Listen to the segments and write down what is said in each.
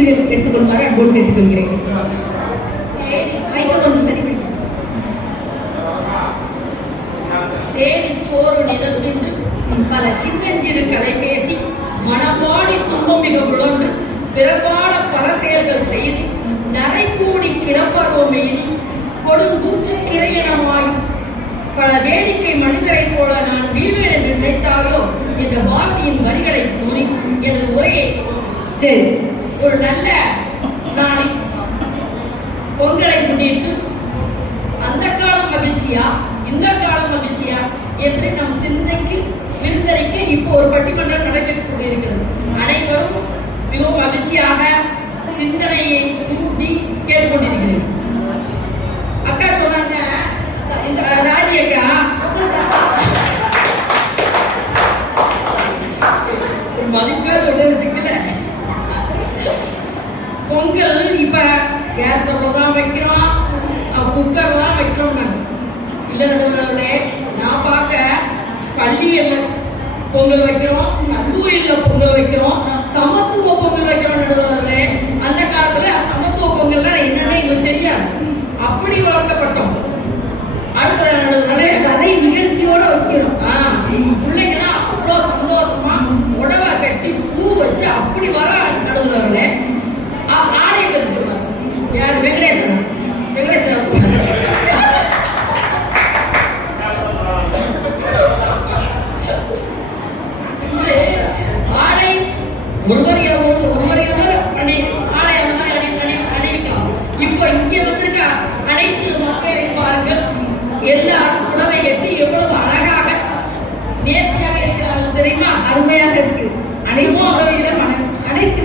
எடுத்துக்கொள்ளுமாறு அன்போடு கேட்டுக்கொள்கிறேன். கொஞ்சம் சரி. தேடி சோறு நிலத்தின்று பல சின்னஞ்சிறு கதை பேசி மனப்பாடி துன்பம் மிக உழன்று பிறப்பாட பல செயல்கள் செய்து நரை கூடி கிளப்பருவம் எய்தி கொடுங்கூச்சு கிரையனமாய் பல வேடிக்கை மனிதரை போல நான் வீழ்வேன் என்று நினைத்தாயோ என்ற பாரதியின் வரிகளை கூறி எனது உரையை சரி ஒரு நல்ல நாளில் பொங்கலை முன்னிட்டு அந்த காலம் மகிழ்ச்சியா இந்த காலம் மகிழ்ச்சியா என்று நம் சிந்தைக்கு விருந்தளிக்க இப்போ ஒரு பட்டிமன்றம் நடைபெற்றுக் கொண்டிருக்கிறது. அனைவரும் மிகவும் மகிழ்ச்சியாக சிந்தனையை தூண்டி கேட்டுக்கொண்டிருக்கிறேன். அக்கா சொன்னாங்க, இந்த ராஜி அக்கா மதிப்பா சொல்றது சிக்கல. பொங்கல் இப்ப கேஸ் ஸ்டவ்ல தான் வைக்கிறோம், குக்கர் தான் வைக்கிறோம். நாங்க இல்ல நடுவர்களே, நான் பார்க்க பள்ளியில பொங்கல் வைக்கிறோம், கல்லூரியில பொங்கல் வைக்கிறோம், சமத்துவ பொங்கல் வைக்கிறோம். நடுவர்களே, அந்த காலத்துல சமத்துவ பொங்கல்னா என்னன்னு எங்களுக்கு தெரியாது. அப்படி வளர்க்கப்பட்டோம். அடுத்த நடுவர்களே கதை நிகழ்ச்சியோட வைக்கிறோம். பிள்ளைங்கெல்லாம் அவ்வளவு சந்தோஷமா உடவை கட்டி பூ வச்சு அப்படி வர நடுவர்களே. ஆடை பற்றி சொல்றாங்க யாரு? வெங்கடேசன். ஆடை ஒருவர் ஆடை அந்த மாதிரி அணிவிக்கலாம். இப்போ இங்க வந்திருக்க அனைத்து மக்களை பாருங்கள், எல்லாரும் உடவை கட்டி எவ்வளவு அழகாக நேர்த்தியாக இருக்கிறார்கள் தெரியுமா? அருமையாக இருக்கு. அனைத்து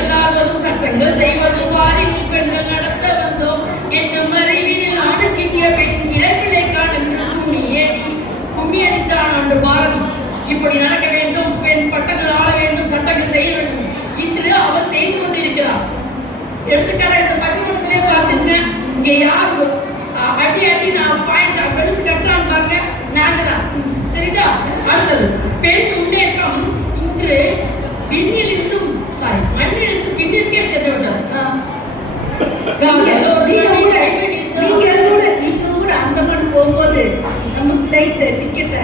எல்லாரும் சட்டங்கள் செய்வதும் வாரியில் பெண்கள் நடத்த வந்தோம் எட்டு மறைவினில் அணுகிய பெண் இழப்பிலை காணுங்கள் கும்மி அடித்தான் அன்று பாரதி. இப்படி நடக்க வேண்டும், பெண் பட்டங்கள் ஆள வேண்டும், சட்டங்கள் செய்ய வேண்டும். இன்று அவர் செய்து கொண்டிருக்கிறார். எடுத்துக்காட்ட இந்த பட்டிமன்றத்திலே பார்த்துங்க, இங்க யாரு அடி நான் பாயிண்ட் வெளுத்து கட்டான்னு பாருங்க, நாங்க தான். சரிதா? அடுத்தது பெண் முன்னேற்றம் இன்று மண்ணிலிருந்து பின்னிற்கே சென்று விட்டார். அந்த மாதிரி போகும்போது நம்ம பிளைட் டிக்கெட்டை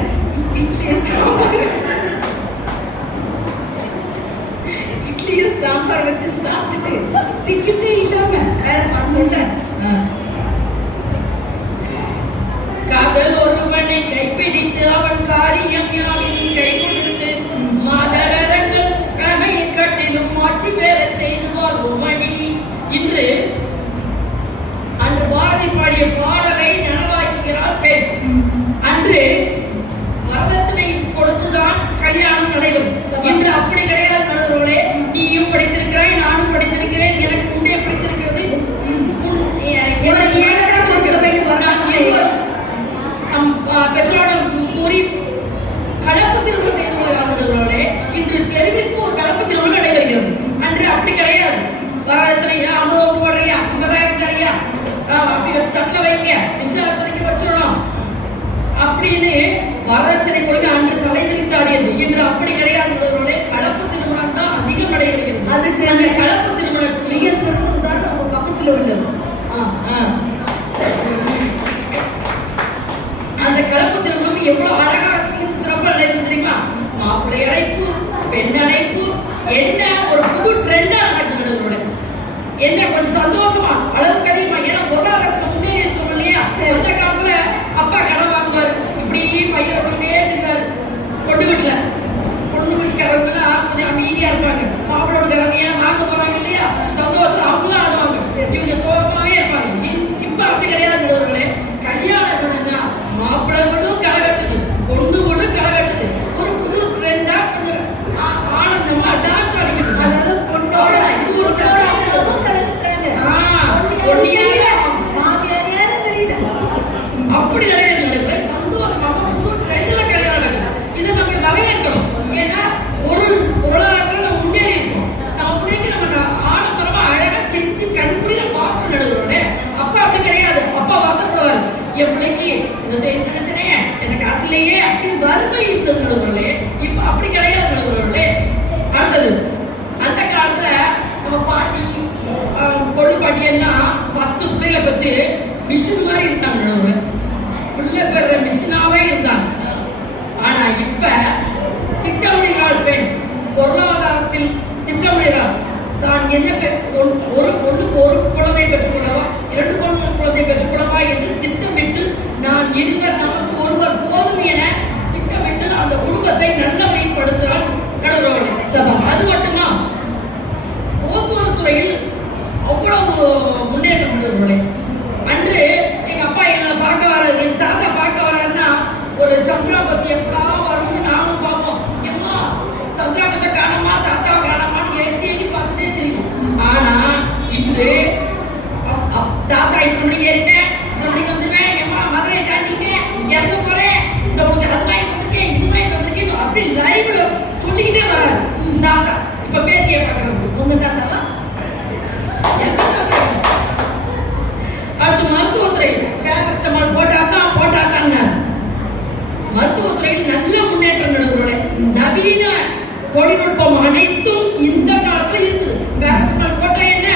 இட்லியும் சாம்பார் வச்சு சாப்பிட்டுட்டு டிக்கெட்டே இல்லாம காதல் ஒருவனை கைப்பிடித்து அவன் காரியம் யாவின் கை கொடுத்து மாதரங்கள் கடமையை கட்டிலும் மாற்றி பெற செய்துவார் உமணி. இன்று அன்று பாரதி பாடிய பாடலை நனவாக்குகிறார் பெண். அன்று வரதட்சணை கொடுத்துதான் கல்யாணம் நடைபெறும். இன்று அப்படி கிடையாது. நடுவர்களே, நீயும் படித்திருக்கிறாய், நானும் படித்திருக்கிறேன், எனக்கு முன்னே படித்திருக்கிறது. பெற்றோரிடம் கூறி கலப்பு திருமணம் செய்து கொள்கிறார்களே. இன்று தெருவிற்கு ஒரு கலப்பு திருமணம் நடைபெறுகிறது. அன்று அப்படி கிடையாது. வரதட்சணையா 50 போடுறியா, 50,000 தரியா, தட்டுல வைங்க, நிச்சயத்துக்கு வச்சிடணும் அப்படின்னு வரதட்சணை கொடுக்க அன்று தலைவிரித்தாடியது. இன்று அப்படி கிடையாது. கலப்பு திருமணம் தான் அதிகம் நடைபெறுகிறது. அதுக்கு அந்த கலப்பு திருமணம் மிக சிறப்பு தான் நம்ம பக்கத்தில் உள்ளது. அந்த கலப்பு திருமணம் எவ்வளவு அழகா சிறப்பு நடைபெறும் தெரியுமா? மாப்பிள்ளை அழைப்பு, பெண் அழைப்பு, என்ன ஒரு புது ட்ரெண்டா நடக்குது. என்ன கொஞ்சம் சந்தோஷமா, அளவுக்கு அதிகமா. ஏன்னா பொருளாதாரத்துல முன்னேறி இருக்கோம் இல்லையா? அந்த காலத்துல அப்பா கடன் வாங்குவாரு, இப்படி பையன் வச்சுட்டே தெரிவாரு. பொண்ணு வீட்டுக்காரங்க எல்லாம் கொஞ்சம் அமைதியா இருப்பாங்க. மாப்பிளோட கரணையா வாங்க போறாங்க இல்லையா? சந்தோஷம் அவங்கதான் ஆடுவாங்க, இவங்க சோகமாவே இருப்பாங்க. இப்ப அப்படி கிடையாது. கல்யாணம் பண்ணுன்னா மாப்பிள்ளைகளும் களை கட்டுது, பொண்ணு கூட களை கட்டுது. ஒரு புது ட்ரெண்டா கொஞ்சம் ஆனந்தமா டான்ஸ் ஆடிக்குது. பொண்ணோட இது ஒரு அப்படி நிறைவேற்ற சந்தோஷமாக புது ட்ரெண்ட்ல கல்யாணம் நடக்குது. இதை நம்ம வரவேற்கணும். ஏன்னா ஒரு பொருளாதாரத்துல முன்னேறி இருக்கோம். நம்ம பிள்ளைக்கு நம்ம ஆடம்பரமா அழகா செஞ்சு கண்குடியில பார்த்து நடுகிறோம். அப்பா அப்படி கிடையாது. அப்பா வருத்தப்படுவாரு, என் பிள்ளைக்கு இதை செய்ய நினைச்சனே, எனக்கு காசுலேயே அப்படின்னு வறுமை இருந்தது நடுகிறோம். இப்ப அப்படி கிடையாது நடுகிறோம். அடுத்தது அந்த காலத்துல நம்ம பாட்டி கொள்ளு பாட்டி எல்லாம் 10 பிள்ளைகளை பத்தி மிஷின் மாதிரி இருந்தாங்க, பிள்ளை பெற மிஷினாவே இருந்தாங்க. ஆனா இப்ப திட்டமிடுகிறாள் பெண், பொருளாதாரத்தில் திட்டமிடுகிறாள். தான் என்ன ஒரு குழந்தை பெற்றுக்கொள்ளவா, 2 குழந்தை பெற்றுக்கொள்ளவா என்று திட்டமிட்டு நான் இருவர் நமக்கு ஒருவர் போதும் என திட்டமிட்டு அந்த குடும்பத்தை நல்ல வழிப்படுத்துகிறாள் கடவுளோடு. அது மட்டுமா, போக்குவரத்து துறையில் அவ்வளவு முன்னேற்றம் உள்ளவர்களே. அன்று எங்க அப்பா எங்களை பார்க்க வராது, என் தாத்தா பார்க்க வராருன்னா ஒரு சந்திரா பஸ் எப்படா வரும்னு நானும் பார்ப்போம். ஏமா சந்திரா பஸ்ஸை காணமா, தாத்தாவை காணாமான்னு எட்டி பார்த்துட்டே தெரியும். ஆனா இன்று தாத்தா 8 மணிக்கு ஏறிட்டேன், 2 மணிக்கு வந்துவேன், ஏமா மதுரை தாண்டிட்டேன், இறந்து போறேன், இந்த உங்களுக்கு அது வாங்கி வந்திருக்கேன், இது வாங்கி வந்திருக்கேன், அப்படி லைவ்ல சொல்லிக்கிட்டே வராது தாத்தா. இப்ப பேத்தியை பார்க்கறது உங்க தாத்தாவா? அடுத்து மருத்துவத்துறை பேரஸ்டமால் போட்டாத்தாங்க. மருத்துவத்துறையில் நல்ல முன்னேற்றம் நடக்குது. நவீன தொழில்நுட்பம் அனைத்தும் இந்த காலத்துல இருக்குது. பேரஸ்டமால் போட்டா என்ன,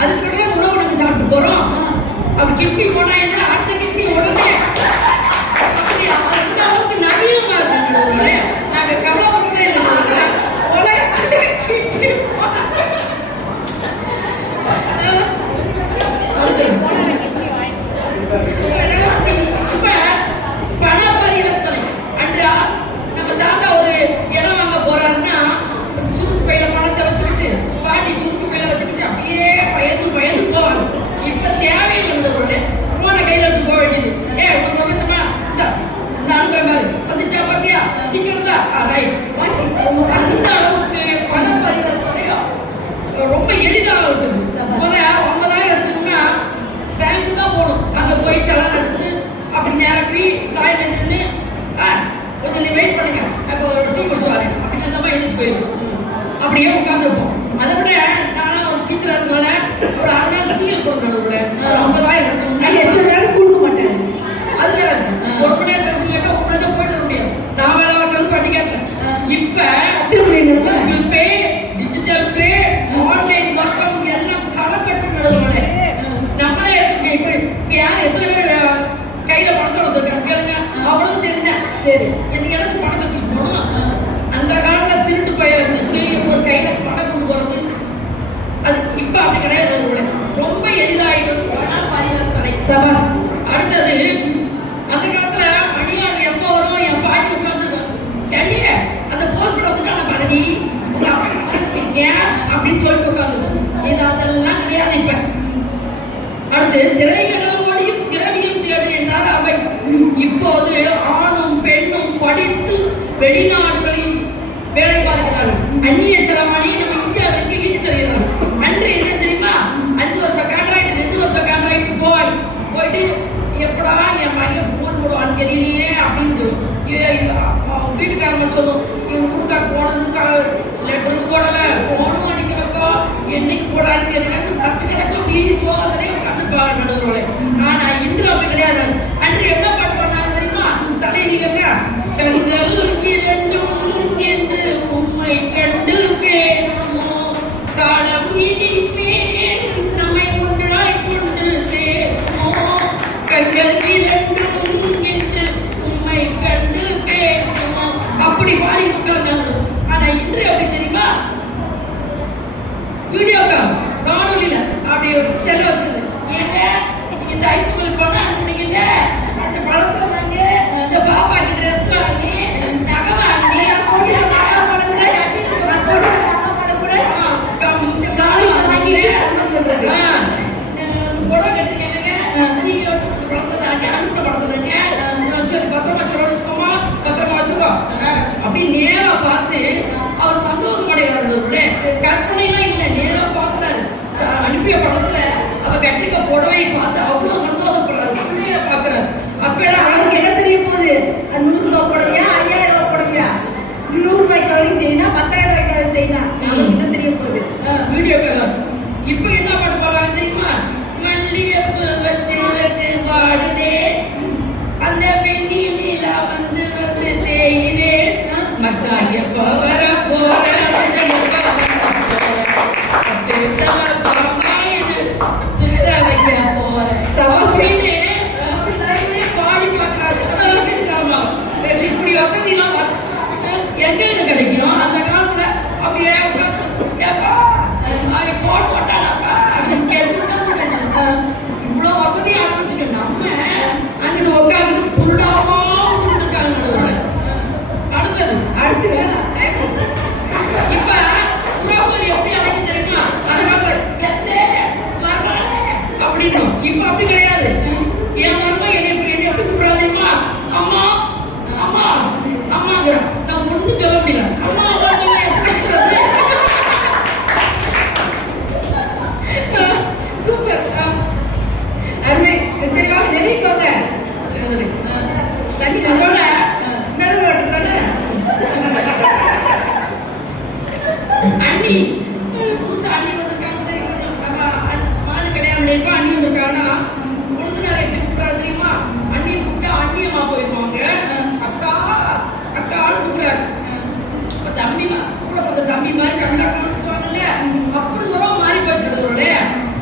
அதுக்கு உணவு நம்ம சாப்பிட்டு போறோம். அப்ப கிட்னி போனா என்ன, அடுத்த கிட்னி உடனே அந்த அளவுக்கு நவீனமா இருக்காங்க. நாங்க கவலைப்படுறதே இல்லை. பண பரிவர்த்தனை அன்றா நம்ம தாத்தா ஒரு இடம் வாங்க போறாருன்னா சுருக்கு பையில பணத்தை வச்சுக்கிட்டு, பாட்டி சுருக்கு பையில வச்சுக்கிட்டு அப்படியே பயந்து போவாங்க. இப்ப தேவை வந்தவங்க போன கையில எடுத்து போக வேண்டியது. உனக்கு வந்துமா இந்த அனுப்ப மாதிரி வந்துச்சா, பாத்தியா திக்கிறதா, ரைட். அந்த அளவுக்கு பண பரிவர்த்தனையும் ரொம்ப எளிதாக இருக்குது. 50,000 எடுத்துக்கணும்னா பேங்க்கு தான் போகணும். அங்க போய் செலவு எடுத்து அப்படி நிரப்பி லாயில நின்று கொஞ்சம் நீ வெயிட் பண்ணுங்க, இப்போ டீ குடிச்சு வரேன் அப்படின்னு தான் எழுதிச்சு போயிடும். அப்படியே உட்காந்துருப்போம். அதை விட நான் ஒரு டீச்சர் இருந்தோட ஒரு 6 நாள் சீல் கொடுக்கணும். ஒரு 50,000 கொடுக்க மாட்டேன். அது வேற ஒரு மணி நேரம் கழிச்சு கேட்டா ஒரு மணி தான் போயிட்டு வர முடியாது. நான் வேலை வாக்கிறது பண்ணி கேட்டேன். இப்ப கூகுள் பே, டிஜிட்டல் பே, ஆன்லைன் ஒர்க் எல்லாம் காலகட்டம் நடந்தவங்களே. நம்மளே எடுத்துக்க. இப்ப யார் எத்தனை பேர் கையில பணத்தை வந்துருக்காங்க கேளுங்க. அவ்வளவு சரிதான். சரி, எனக்கு எனக்கு பணத்தை தூக்கி போகணும். அந்த காலத்துல திருட்டு பையன் இருந்துச்சு, ஒரு கையில பணம் கொண்டு போறது. அது இப்ப அப்படி கிடையாது. ரொம்ப எளிதாயிடும் பண பரிவர்த்தனை. அடுத்தது அந்த காலத்துல மணியாளர் எப்ப வரும், என் பாட்டி உட்காந்து அந்த போஸ்ட் வந்துட்டான பரணி உங்க அப்பா ஏன் அப்படின்னு சொல்லிட்டு உட்காந்து. இது அதெல்லாம் கிடையாது. இப்ப அடுத்து திரைக்கடல் ஓடியும் திரவியம் தேடு என்றார் அவை. இப்போது ஆணும் பெண்ணும் படித்து வெளிநாடுகளில் வேலை பார்க்கிறார்கள். அந்நிய செலவாணி நம்ம இந்தியாவிற்கு ஈடு தருகிறார்கள். அன்று என்ன தெரியுமா, 5 வருஷம் கான்ட்ராக்ட், 2 வருஷம் கான்ட்ராக்ட் போயிட்டு எப்படா என் மகன் போன் போடுவான்னு தெரியலையே அப்படின்னு வீட்டுக்காரங்க சொல்லும். இவங்க கொடுக்கா போனது லெட்டருக்கு போடல, போனும் அடிக்கிறப்போ என்னைக்கு போடான்னு தெரியல, லட்சக்கணக்கில் மீறி போவதே உட்காந்து. ஆனா இன்று அப்படி கிடையாது. அன்று என்ன பாட்டு பண்ணாங்க தெரியுமா, தலை நீங்க கண்கள் 2 என்று உண்மை கண்டு பேசுவோம், காலம் இனிமேல் நம்மை ஒன்றாய் கொண்டு சேர்ப்போம், கண்கள் 2 என்று உண்மை கண்டு பேசுவோம் அப்படி பாடி உட்கார்ந்தாங்க. ஆனா இன்று அப்படி தெரியுமா, வீடியோ காணொலியில அப்படி ஒரு செல்ல வந்தது. ஏங்க இந்த ஐநூறுக்கு கொண்டா அனுப்புனீங்கல்ல, அந்த பழத்துல வாங்க, இந்த பாப்பாக்கு ட்ரெஸ் வாங்கி, நகை வாங்கி, புடவை கட்டுக்கீங்க, நீங்க அனுப்பின படத்துலங்க பத்திரமா வச்சுக்கோமா, பத்திரமா வச்சுக்கோ அப்படி நேரா பார்த்து அவர் சந்தோஷம் அடைகிறாரு. கற்பனைலாம் இல்ல, நேரா பார்க்கிறாரு. அனுப்பிய படத்துல அவ கட்டிக்க புடவையை பார்த்து அவ்வளவு சந்தோஷப்படுறாரு. பிள்ளைய பாக்குறாரு. அப்ப அவனுக்கு என்ன தெரிய போகுது, 100 ரூபாய் புடவையா, 5000 ரூபாய் புடவையா, 100 ரூபாய்க்கு வரைக்கும் செய்யணும், 10,000 ரூபாய்க்கு செய்யணும், என்ன தெரிய போகுது. Video call. இப்ப என்ன பண்ண போறாங்க தெரியுமா, மல்லிகைப்பூ வச்சு வச்சு பாடுதே அந்த பெண்ணி நீலா வந்து தேயிலே மச்சான் எப்ப வர போற அப்படின்னு. இப்ப அப்படி கிடையாது. என் மருமக என்னை எப்படி கூப்பிடாதேம்மா, அம்மா அம்மா அம்மாங்கிற. நான் ஒண்ணும் சொல்ல முடியல. அம்மா அம்மா எப்படி கூப்பிடுறது? சூப்பர். அருமை. சரி வாங்க நெருங்கிக்கோங்க. அதோட அண்ணி புதுசா அண்ணி வந்திருக்காங்க தெரியுமா? மாடு கல்யாணம் பண்ணிருப்பா அண்ணி வந்திருக்காங்கன்னா கொழுந்தனாரை எப்படி கூப்பிடாது தெரியுமா? அண்ணி கூப்பிட்டா அண்ணியம்மா போயிருவாங்க. அக்கா அக்கான்னு கூப்பிடாரு. தம்பி கூட பண்ற தம்பி மாதிரி நல்லா கவனிச்சுவாங்கல்ல, அப்படி உறவு மாறி போச்சுடல.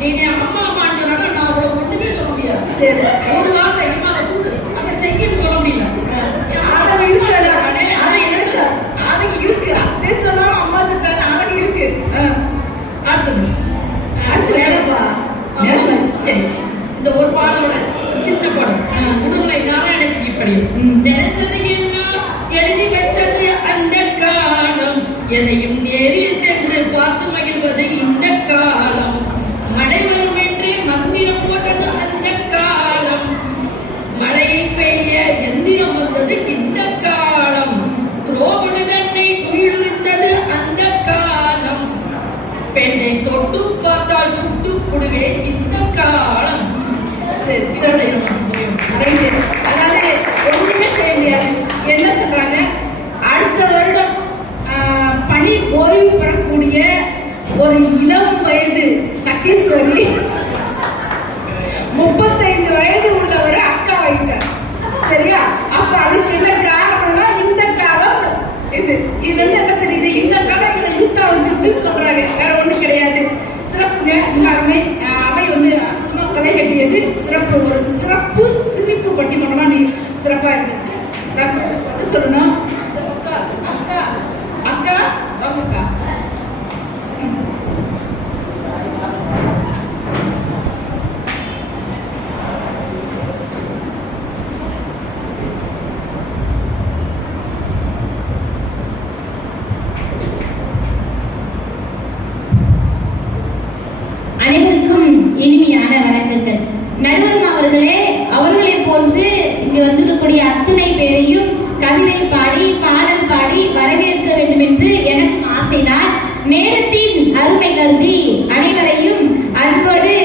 நீங்க அம்மா அம்மான்னு சொன்னா நான் அவ்வளவு ஒண்ணுமே சொல்ல முடியாது. ஒரு வார்த்தை இம்மாவை கூடு அதை செய்யன்னு சொல்ல முடியல. இருக்கு அதே சொன்னாலும் அம்மா இருக்காங்க. ஆளுங்க இருக்கு. அடுத்து வேறப்பா. சரி, இந்த ஒரு பாடோட சின்ன பாடம் உடுமலை நாராயணனுக்கு இப்படியும் நினைச்சது எல்லாம் எழுதி வச்சது அந்த காலம், எதையும் நேரில் சென்று பார்த்து மகிழ்வது இந்த காலம், மழை வரும் என்று மந்திரம் போட்டது அந்த காலம், மழையை பெய்ய எந்திரம் வந்தது இந்த காலம், துரோபண தன்னை துயிலுரித்தது அந்த காலம், பெண்ணை தொட்டு பார்த்தால் சுட்டு கொடுவேன் இந்த காலம். அதாவது ஒண்ணுமே செய்ய முடியாது. என்ன சொல்றாங்க, அடுத்த வருடம் பணி ஓய்வு பெறக்கூடிய ஒரு இளம் வயது சகீஸ்வரி 35 வயது உள்ளவரை அக்கா வைத்தார். சரியா? அப்ப அதுக்கு என்ன காரணம்னா இந்த காலம் இது வந்து என்ன தெரியுது, இந்த காலம் எங்களை யூத்தா வந்துருச்சுன்னு சொல்றாங்க. வேற ஒண்ணு கிடையாது. சிறப்புங்க. எல்லாருமே அவை வந்து களை கட்டியது சிறப்பு. ஒரு சிறப்பு சிரிப்பு பட்டிமன்றமா நீ சிறப்பா இருந்துச்சு. சொல்லணும் அக்கா அக்கா அக்கா அக்கா அனைவருக்கும் இனிமையான வணக்கங்கள். நடுவரும் அவர்களே, அவர்களை போன்று இங்கு வந்திருக்கக்கூடிய அத்துணை பேரையும் கவிதை பாடி பாடல் பாடி வரவேற்க வேண்டும் என்று எனக்கும் ஆசைதான். நேரத்தின் அருமை கருதி அனைவரையும் அன்போடு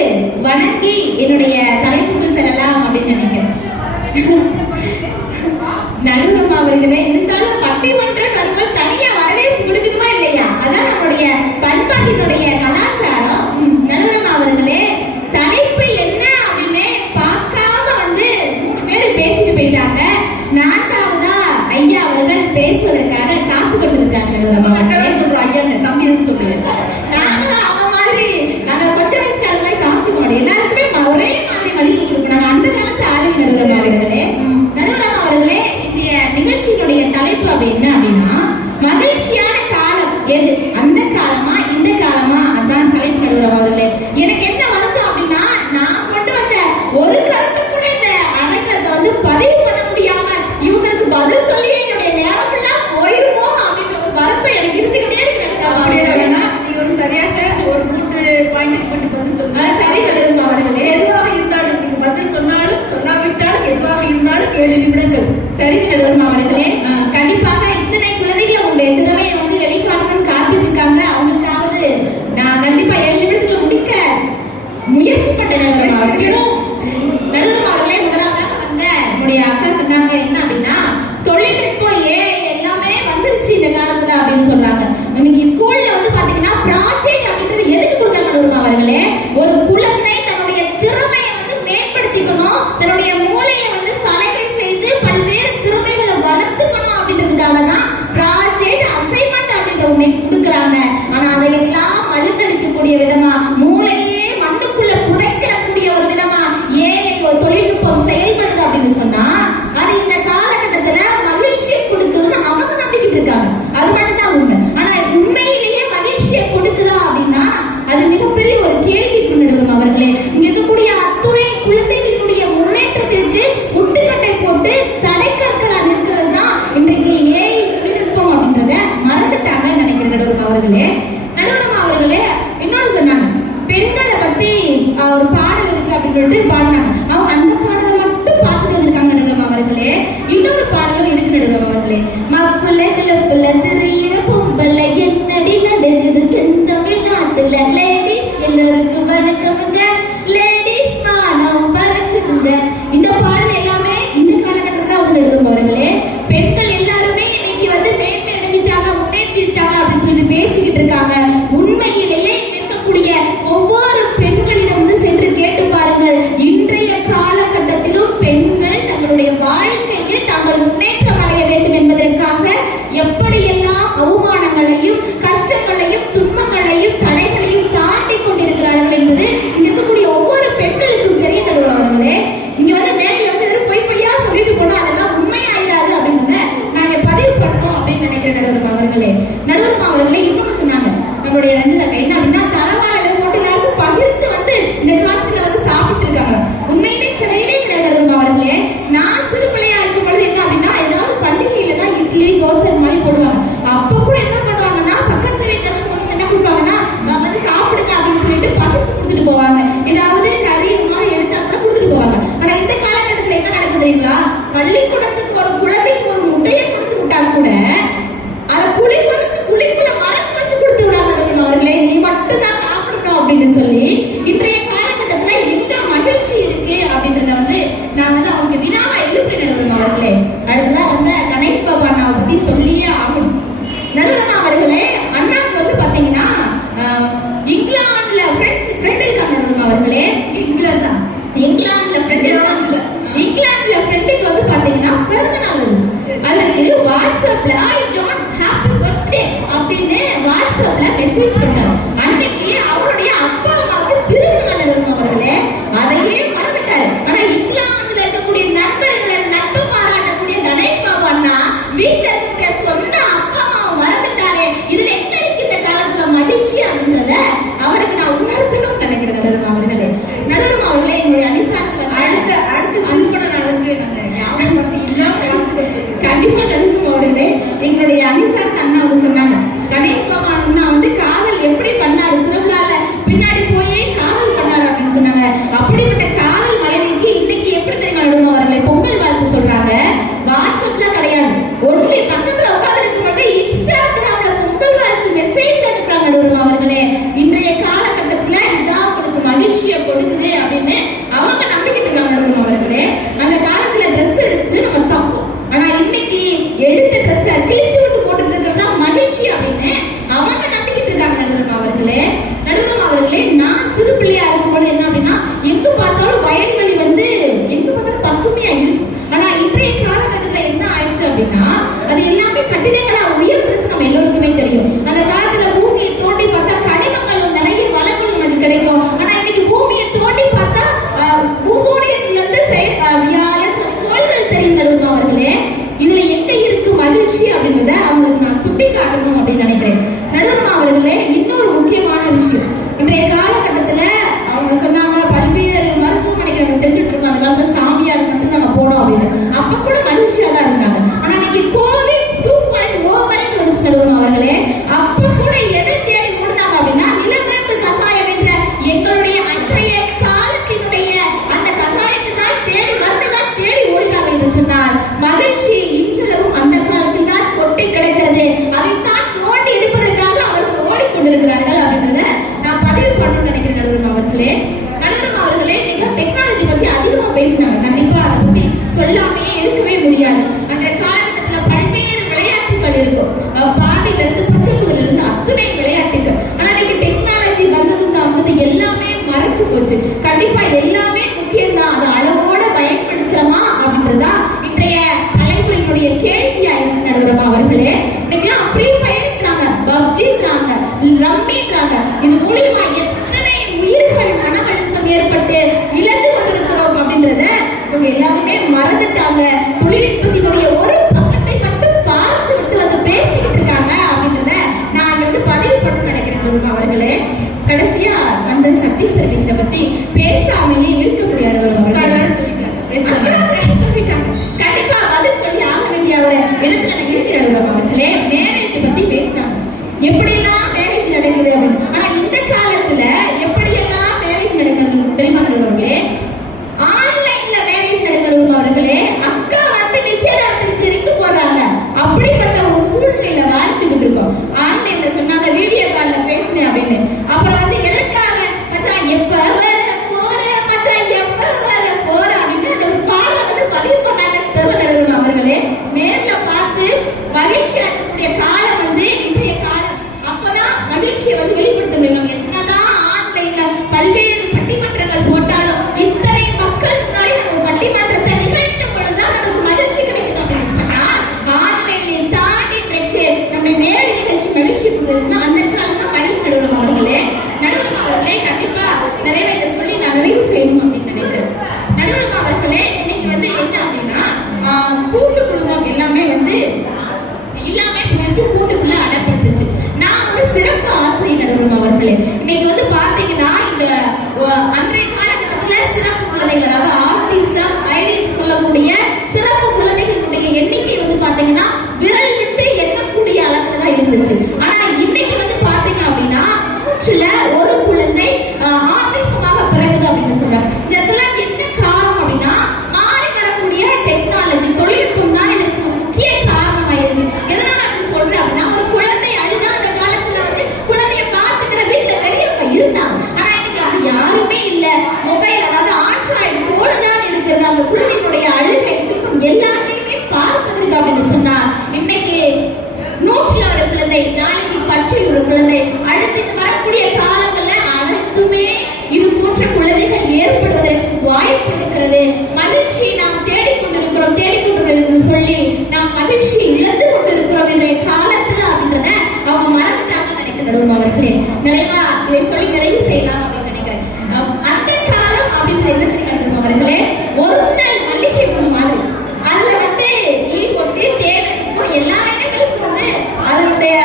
வணங்கி என்னுடைய தலைப்புக்குள் செல்லலாம் அப்படின்னு நினைக்கிறேன். நடுவரும் அவர்களே, இருந்தாலும் பட்டிமன்ற கருங்கள் தனியா வரவேற்பு கொடுக்கணுமா இல்லையா? அதான் நம்முடைய பண்பாட்டினுடைய கலாச்சாரம். நடுவரும் அவர்களே, தலைப்பு என்ன அப்படின்னு பார்க்காம வந்து 3 பேர் பேசிட்டு போயிட்டாங்க. 4வதா ஐயா அவர்கள் பேசுவதற்காக காத்து கொண்டிருக்காங்க. சொல்றோம் ஐயா தம்பி சொல்லுங்க. நாங்களும் அவங்க மாதிரி நாங்க கொஞ்சம் வயசுக்கார மாதிரி காமிச்சுக்க மாட்டோம். எல்லாருக்குமே ஒரே மாதிரி மதிப்பு கொடுக்கணும். நாங்க அந்த காலத்து ஆளுங்க. நடுவரம் அவர்களே, நடுவரம் அவர்களே, இந்த நிகழ்ச்சியினுடைய தலைப்பு அப்படி என்ன அப்படின்னா, மகிழ்ச்சியான காலம் எது, அந்த காலமா இந்த காலமா, அதான் தலைப்பு. நடுவரம் அவர்களே, எனக்கு என்ன வருத்தம் அப்படின்னா, நான் கொண்டு வந்த ஒரு கருத்து கூட இந்த அரங்கத்தை வந்து பதிவு பண்ண முடியாம இவங்களுக்கு பதில் சொல்லி என்னுடைய நேரம் எல்லாம் போயிருமோ அப்படின்ற ஒரு வருத்தம் எனக்கு இருந்துகிட்டே இருக்கு. சரியாக ஒரு 3 பாயிண்ட் பண்ணி பதில் சொல்லுங்க. சரி நடுவரம் அவர்களே, எதுவாக இருந்தாலும் நீங்க பதில் சொன்னாலும் சொல்லாவிட்டாலும் எதுவாக இருந்தாலும் 7 நிமிடங்கள். சரி நடுவரம் அவர்களே, கண்டிப்பாக இத்தனை குழந்தைகள் உங்களுடைய திறமையை வந்து வெளிக்காட்டணும்னு காத்துட்டு இருக்காங்க. அவங்களுக்காவது நான் கண்டிப்பா 7 நிமிடத்துல முடிக்க முயற்சி பண்ணேன். நடுவரம் அவர்களே, முதலாவதாக வந்த என்னுடைய அக்கா சொன்னாங்க என்ன அப்படின்னா, தொழில்நுட்பம் எல்லாமே வந்துருச்சு இந்த காலத்துல அப்படின்னு சொல்றாங்க. இன்னைக்கு ஸ்கூல்ல வந்து பாத்தீங்கன்னா ப்ராஜெக்ட் அப்படின்றது எதுக்கு கொடுத்தாங்க நடுவரம் அவர்களே? ஒரு குழந்தை தன்னுடைய திறமையை வந்து மேம்படுத்திக்கணும், தன்னுடைய மூளையை வந்து சலவை செய்து பல்வேறு திறமைகளை வளர்த்துக்கணும் அப்படின்றதுக்காக தான் ப்ராஜெக்ட் அசைன்மெண்ட் அப்படின்ற ஒண்ணை கொடுக்குறாங்க. ஆனா அதையெல்லாம் வலுத்தளிக்கக்கூடிய விதமா, மூளையே மண்ணுக்குள்ள புதைக்கிறக்கூடிய ஒரு விதமா ஒரு தொழில்நுட்பம் செயல்படுது அப்படின்னு சொன்னா, அது இந்த காலகட்டத்துல மகிழ்ச்சியை கொடுக்குதுன்னு அவங்க நம்பிக்கிட்டு இருக்காங்க. அது மட்டும்தான் உண்மை. ஆனா உண்மையிலேயே மகிழ்ச்சியை கொடுக்குதா அப்படின்னா அது மிகப்பெரிய ஒரு கேள்விக்கு நடுவரும் அவர்களே. இங்க இருக்கக்கூடிய அத்துணை குழந்தைகளுடைய முன்னேற்றத்திற்கு முட்டுக்கட்டை போட்டு தடைக்கற்களா நிற்கிறது தான் இன்றைக்கு ஏஐ தொழில்நுட்பம் அப்படின்றத மறந்துட்டாங்கன்னு நினைக்கிறேன் நடுவரும் அவர்களே. நடுவரும் அவர்களே இன்னொன்னு சொன்னாங்க, பெண்களை பத்தி ஒரு பாடல் இருக்கு. இருக்கு அப்படின்னு சொல்லிட்டு பாடினாங்க. அவங்க அந்த பாடலை மட்டும் பார்த்துட்டு வந்திருக்காங்க நடுவம் அவர்களே. இன்னொரு பாடலும் இருக்கு நடுவம் அவர்களே. மக்குள்ள கிளப்புல திரியிற பொம்பல என்னடி நடக்குது செந்தமிழ் நாட்டுல லேடிஸ் எல்லாருக்கும் வணக்கமுங்க லேடிஸ் மானம் பறக்குதுங்க. இந்த பாடல் எல்லாமே இந்த காலகட்டத்தில் அவங்க நடுவம் அவர்களே. பெண்கள் எல்லாருமே இன்னைக்கு வந்து மேன்மை அடைஞ்சிட்டாங்க முன்னேற்றிட்டாங்க அப்படின்னு சொல்லி பேசிக்கிட்டு இருக்காங்க. உண்மையிலேயே இருக்கக்கூடிய ஒவ்வொரு பெண்களிடம் வந்து சென்று கேட்டு பாருங்கள். இன்றைய காலகட்டத்திலும் பெண்கள் தங்களுடைய வாழ்க்கையில் தாங்கள் முன்னேற்றம் அடைய வேண்டும் என்பதற்காக எப்படியெல்லாம் அவமானங்களையும் கஷ்டங்களையும் துன்பங்களையும் தடைகளையும் தாண்டி கொண்டிருக்கிறார்கள் என்பது இங்க இருக்கக்கூடிய ஒவ்வொரு பெண்களுக்கும் தெரிய நடுவர்களே. இங்க வந்து மேலையில வந்து வெறும் பொய்யா சொல்லிட்டு போனா அதெல்லாம் உண்மையாயிராது அப்படின்றத நாங்க பதிவு பண்ணோம் அப்படின்னு நினைக்கிறேன் நடுவர்கள் அவர்களே. நடுவர்கள் அவர்களே இன்னொன்னு சொன்னாங்க நம்மளுடைய ரஞ்சிதா என்ன அப்படின்னா தலைவாழை போட்டு எல்லாருக்கும் பகிர்ந்து வந்து இந்த காலத்துல வந்து சாப்பிட்டு இருக்காங்க. உண்மையிலே கிடையவே கிடையாது நடுவர்கள் அவர்களே. நான் சிறு பிள்ளையா இருக்கும் பொழுது என்ன அப்படின்னா ஏதாவது பண்டிகையில தான் இட்லி தோசை மாதிரி போடுவாங்க. அப்ப கூட என்ன பண்ணுவாங்கன்னா பக்கத்து வீட்டுல இருந்து என்ன கொடுப்பாங்கன்னா வந்து சாப்பிடுங்க அப்படின்னு சொல்லிட்டு பகிர்ந்து கொடுத்துட்டு போவாங்க. ஏதாவது கறி மாதிரி எடுத்தா கூட கொடுத்துட்டு போவாங்க. ஆனா இந்த காலகட்டத்துல என்ன நடக்குது தெரியுங்களா? பள்ளிக்கூடத்துக்கு ஒரு குழந்தைக்கு ஒரு முட்டையை கொடுத்து விட்டா கூட அதை குழிக்குள்ள மறைச்சு வச்சு கொடுத்து விடாங்க அவர்களே. நீ மட்டும் தான் சாப்பிடணும் அப்படின்னு சொல்லி இன்றைய காலகட்டத்துல எந்த மகிழ்ச்சி இருக்கு அப்படின்றத வந்து நான் வந்து அவங்க வினாவா எழுப்பினேன் அவர்களே. அடுத்ததான் வந்து கணேஷ் பாபா அண்ணாவை பத்தி சொல்லியே ஆகணும் நடுவரமா அவர்களே. அண்ணாவுக்கு வந்து பாத்தீங்கன்னா இங்கிலாந்துல ஃப்ரெண்ட் இருக்காங்க அவர்களே. இங்கிலாந்துல ஃப்ரெண்டுக்கு வந்து பாத்தீங்கன்னா பிறந்த நாள் அதுக்கு வாட்ஸ்அப்ல ஜான் ஹாப்பி பர்த்டே அப்படின்னு வாட்ஸ்அப்ல மெசேஜ் பண்ணாரு. அன்னைக்கு அவருடைய அப்பா அம்மாவுக்கு திருமண நாள் அவர்களே. அதையே மறந்துட்டாரு. ஆனா இங்கிலாந்துல இருக்கக்கூடிய நண்பர்களை நட்பு பாராட்டக்கூடிய கணேஷ் பாபு அண்ணா வீட்டுல இருக்கக்கூடிய சொந்த அப்பா அம்மாவை மறந்துட்டாரு. இதுல எங்க இருக்கு இந்த காலத்துல மகிழ்ச்சி அப்படின்றத அவருக்கு நான் உணர்த்தணும்னு நினைக்கிறேன் நடுவரம் அவர்களே. நடுவரம் அவர்களே எங்களுடைய அனிசாரத்துல அடுத்து திருமண நாளுக்கு கண்டிப்பா நடுவரம் அவர்களே எங்களுடைய அனிசாரத்தை அண்ணா வந்து சொன்னாங்க. கணேஷ் பாபா அண்ணா வந்து காதல் எப்படி பண்ணாரு திருவிழால பின்னாடி போயே காதல் பண்ணாரு அப்படின்னு சொன்னாங்க. அப்படிப்பட்ட காதல் மனைவிக்கு இன்னைக்கு எப்படி தெரியுமா நடுவரம் அவர்களே பொங்கல் வாழ்த்து சொல்றாங்க. வாட்ஸ்அப்ல கிடையாது. ஒன்லி பக்கத்துல உட்கார்ந்து இருக்கும் பொழுது இன்ஸ்டாகிராம்ல பொங்கல் வாழ்த்து மெசேஜ் அனுப்புறாங்க நடுவரம் அவர்களே. இன்றைய காலகட்டத்துல இதுதான் உங்களுக்கு மகிழ்ச்சியை கொடுக்குது அப்படின்னு அவங்க நம்பிக்கிட்டு இருக்காங்க நடுவரம் அவர்களே. அந்த காலத்துல ட்ரெஸ் எடுத்து நம்ம தப்போம். ஆனா இன்னைக்கு எடுத்த ட்ரெஸ் கிழிச்சு விட்டு போட்டுட்டு இருக்கிறதா மகிழ்ச்சி அப்படின்னு அவங்க நம்பிக்கிட்டு இருக்காங்க நடுவரம் அவர்களே. நடுவரம் அவர்களே நான் சிறு பிள்ளையா இருக்கும்போது என்ன அப்படின்னா எங்க பார்த்தாலும் வயல்வெளி வந்து எங்க பார்த்தாலும் பசுமையா இருக்கும். ஆனா இன்றைய காலகட்டத்துல என்ன ஆயிடுச்சு அப்படின்னா அது எல்லாமே கட்டிடங்களா உயர்ந்துருச்சு. நம்ம எல்லோருக்குமே தெரியும். அந்த காலத்துல பூமியை தோண்டி பார்த்தா கனிமங்களும் நிறைய வளங்களும் அது கிடைக்கும். ஆனா இன்னைக்கு பூமியை தோண்டி பார்த்தா சூரியன்ல இருந்து கோள்கள் தெரியும் நடுவரம் அவர்களே. இதுல எங்க இருக்கு மகிழ்ச்சி அப்படின்றத அவங்களுக்கு நான் சுட்டி காட்டணும் அப்படின்னு நினைக்கிறேன் நடுவரம் அவர்களே. இன்னொரு முக்கியமான விஷயம் இன்றைய காலகட்டத்துல அவங்க சொன்னாங்க பல்வேறு மருத்துவமனைக்கு நம்ம சென்றுட்டு இருக்கோம். அந்த காலத்துல சாமியார் மட்டும் நம்ம போனோம் அப்படின்னு அப்ப கூட மகிழ்ச்சியா தான் இருந்தாங்க. ஆனா இன்னைக்கு கோவிட் 2.0 வரைக்கும் வந்துச்சு நடுவரம் அவர்களே. அப்ப கூட எதை தேடி ஓடுனாங்க அப்படின்னா நிலவேம்பு கசாயம் என்ற எங்களுடைய அன்றைய காலத்தினுடைய அந்த கசாயத்தை தான் தேடி மருந்துதான் தேடி ஓடினாங்க என்று சொன்னால் மகிழ்ச்சி இன்றளவும் அந்த காலத்தில் தான் கொட்டி கிடக்கிறது. அதைத்தான் தோண்டி எடுப்பதற்காக அவர்கள் ஓடிக்கொண்டிருக்கிறார்கள் அப்படின்றத நான் பதிவு பண்ணணும்னு நினைக்கிறேன் நடுவரம் அவர்களே. நடுவரம் அவர்களே நீங்க டெக்னாலஜி பத்தி அதிகமா பேசினாங்க. கண்டிப்பா அதை பத்தி சொல்லாமையே இருக்கவே முடியாது. அந்த காலகட்டத்துல பல்வேறு விளையாட்டுகள் இருக்கும். பாண்டியில இருந்து பச்சைக்குதில இருந்து அத்துணை விளையாட்டுகள். ஆனா இன்னைக்கு டெக்னாலஜி வந்தது எல்லாமே மறைச்சு போச்சு. கண்டிப்பா எல்லாமே முக்கியம் தான். அது அளவோட பயன்படுத்துறோமா அப்படின்றதா இன்றைய தலைமுறையினுடைய கேள்வியா இருக்கு நடுவரம் அவர்களே. இன்னைக்கு ஃப்ரீ ஃபயர்ன்றாங்க, பப்ஜின்றாங்க, ரம்மின்றாங்க. இது மூலியமா எத்தனை உயிர்கள் மன அழுத்தம் ஏற்பட்டு இழந்து கொண்டிருக்கிறோம் அப்படின்றத இவங்க எல்லாருமே மறந்துட்டாங்க. தொழில்நுட்பத்தினுடைய ஒரு பக்கத்தை மட்டும் பார்த்து விட்டு வந்து பேசிக்கிட்டு இருக்காங்க அப்படின்றத நான் வந்து பதிவு பண்ண நினைக்கிறேன் அவர்களே. கடைசியா அந்த சக்தி சர்வீஸை பத்தி பேசாமையே இருக்க முடியாது. சொல்லிட்டாங்க கண்டிப்பா பதில் சொல்லி ஆக வேண்டிய ஒரு இடத்துல இருக்கிற அவர்களே. மேரேஜ் பத்தி பேசினாங்க. எப்படி எல்லாம் மேரேஜ் நடக்குது அப்படின்னு. ஆனா இந்த காலத்துல எப்படி எல்லாம் மேரேஜ் நடக்கிறது தெரியுமா அவர்களே? சிறப்பு குழந்தைகள், அதாவது ஆட்டிசம் ஐடின்னு சொல்லக்கூடிய சிறப்பு குழந்தைகளுடைய எண்ணிக்கை வந்து பாத்தீங்கன்னா விரல் விட்டு எண்ணக்கூடிய அளவுல தான் இருந்துச்சு. ஆனா இன்னைக்கு வந்து பாத்தீங்க அப்படின்னா 100ல ஒரு குழந்தை ஆட்டிசமாக பிறகுது அப்படின்னு சொல்றாங்க. இதெல்லாம் என்ன காரணம் அப்படின்னா மாறி வரக்கூடிய டெக்னாலஜி, தொழில்நுட்பம் தான் இதுக்கு முக்கிய காரணமா இருக்கு. எதனால அப்படி சொல்றேன் அப்படின்னா, ஒரு குழந்தை அழுதா அந்த காலத்துல வந்து குழந்தைய பாத்துக்கிற வீட்டுல பெரியவங்க இருந்தாங்க. ஆனா இன்னைக்கு அது யாருமே இல்ல. மொபைல், அதாவது ஆண்ட்ராய்டு போன் தான் இருக்கிறது. அந்த குழந்தைகளுடைய அழுகை துக்கம் எல்லாத்தையுமே பார்ப்பதற்கு அப்படின்னு சொன்னா இன்னைக்கு 100ல ஒரு குழந்தை, நாளைக்கு 10ல் ஒரு குழந்தை, அடுத்து வரக்கூடிய காலங்கள்ல அனைத்துமே இது போன்ற குழந்தைகள் ஏற்படுவதற்கு வாய்ப்பு இருக்கிறது. மகிழ்ச்சி நாம் தேடிக்கொண்டிருக்கிறோம் சொல்லி நாம் மகிழ்ச்சி இழந்து கொண்டிருக்கிறோம் இன்றைய காலத்துல அப்படின்றத அவங்க மறந்துட்டாங்க நினைக்கிறோம். அவர்களே நிறைவா இதை சொல்லி நிறைவு செய்யலாம் அப்படின்னு நினைக்கிறேன். அந்த காலம் அப்படின்றது என்ன தெரியும் அவர்களே, ஒரிஜினல் மல்லிகை பூ மாதிரி. அதுல வந்து ஈ கொட்டு தேன் எல்லா இடங்களுக்கும் வந்து அதனுடைய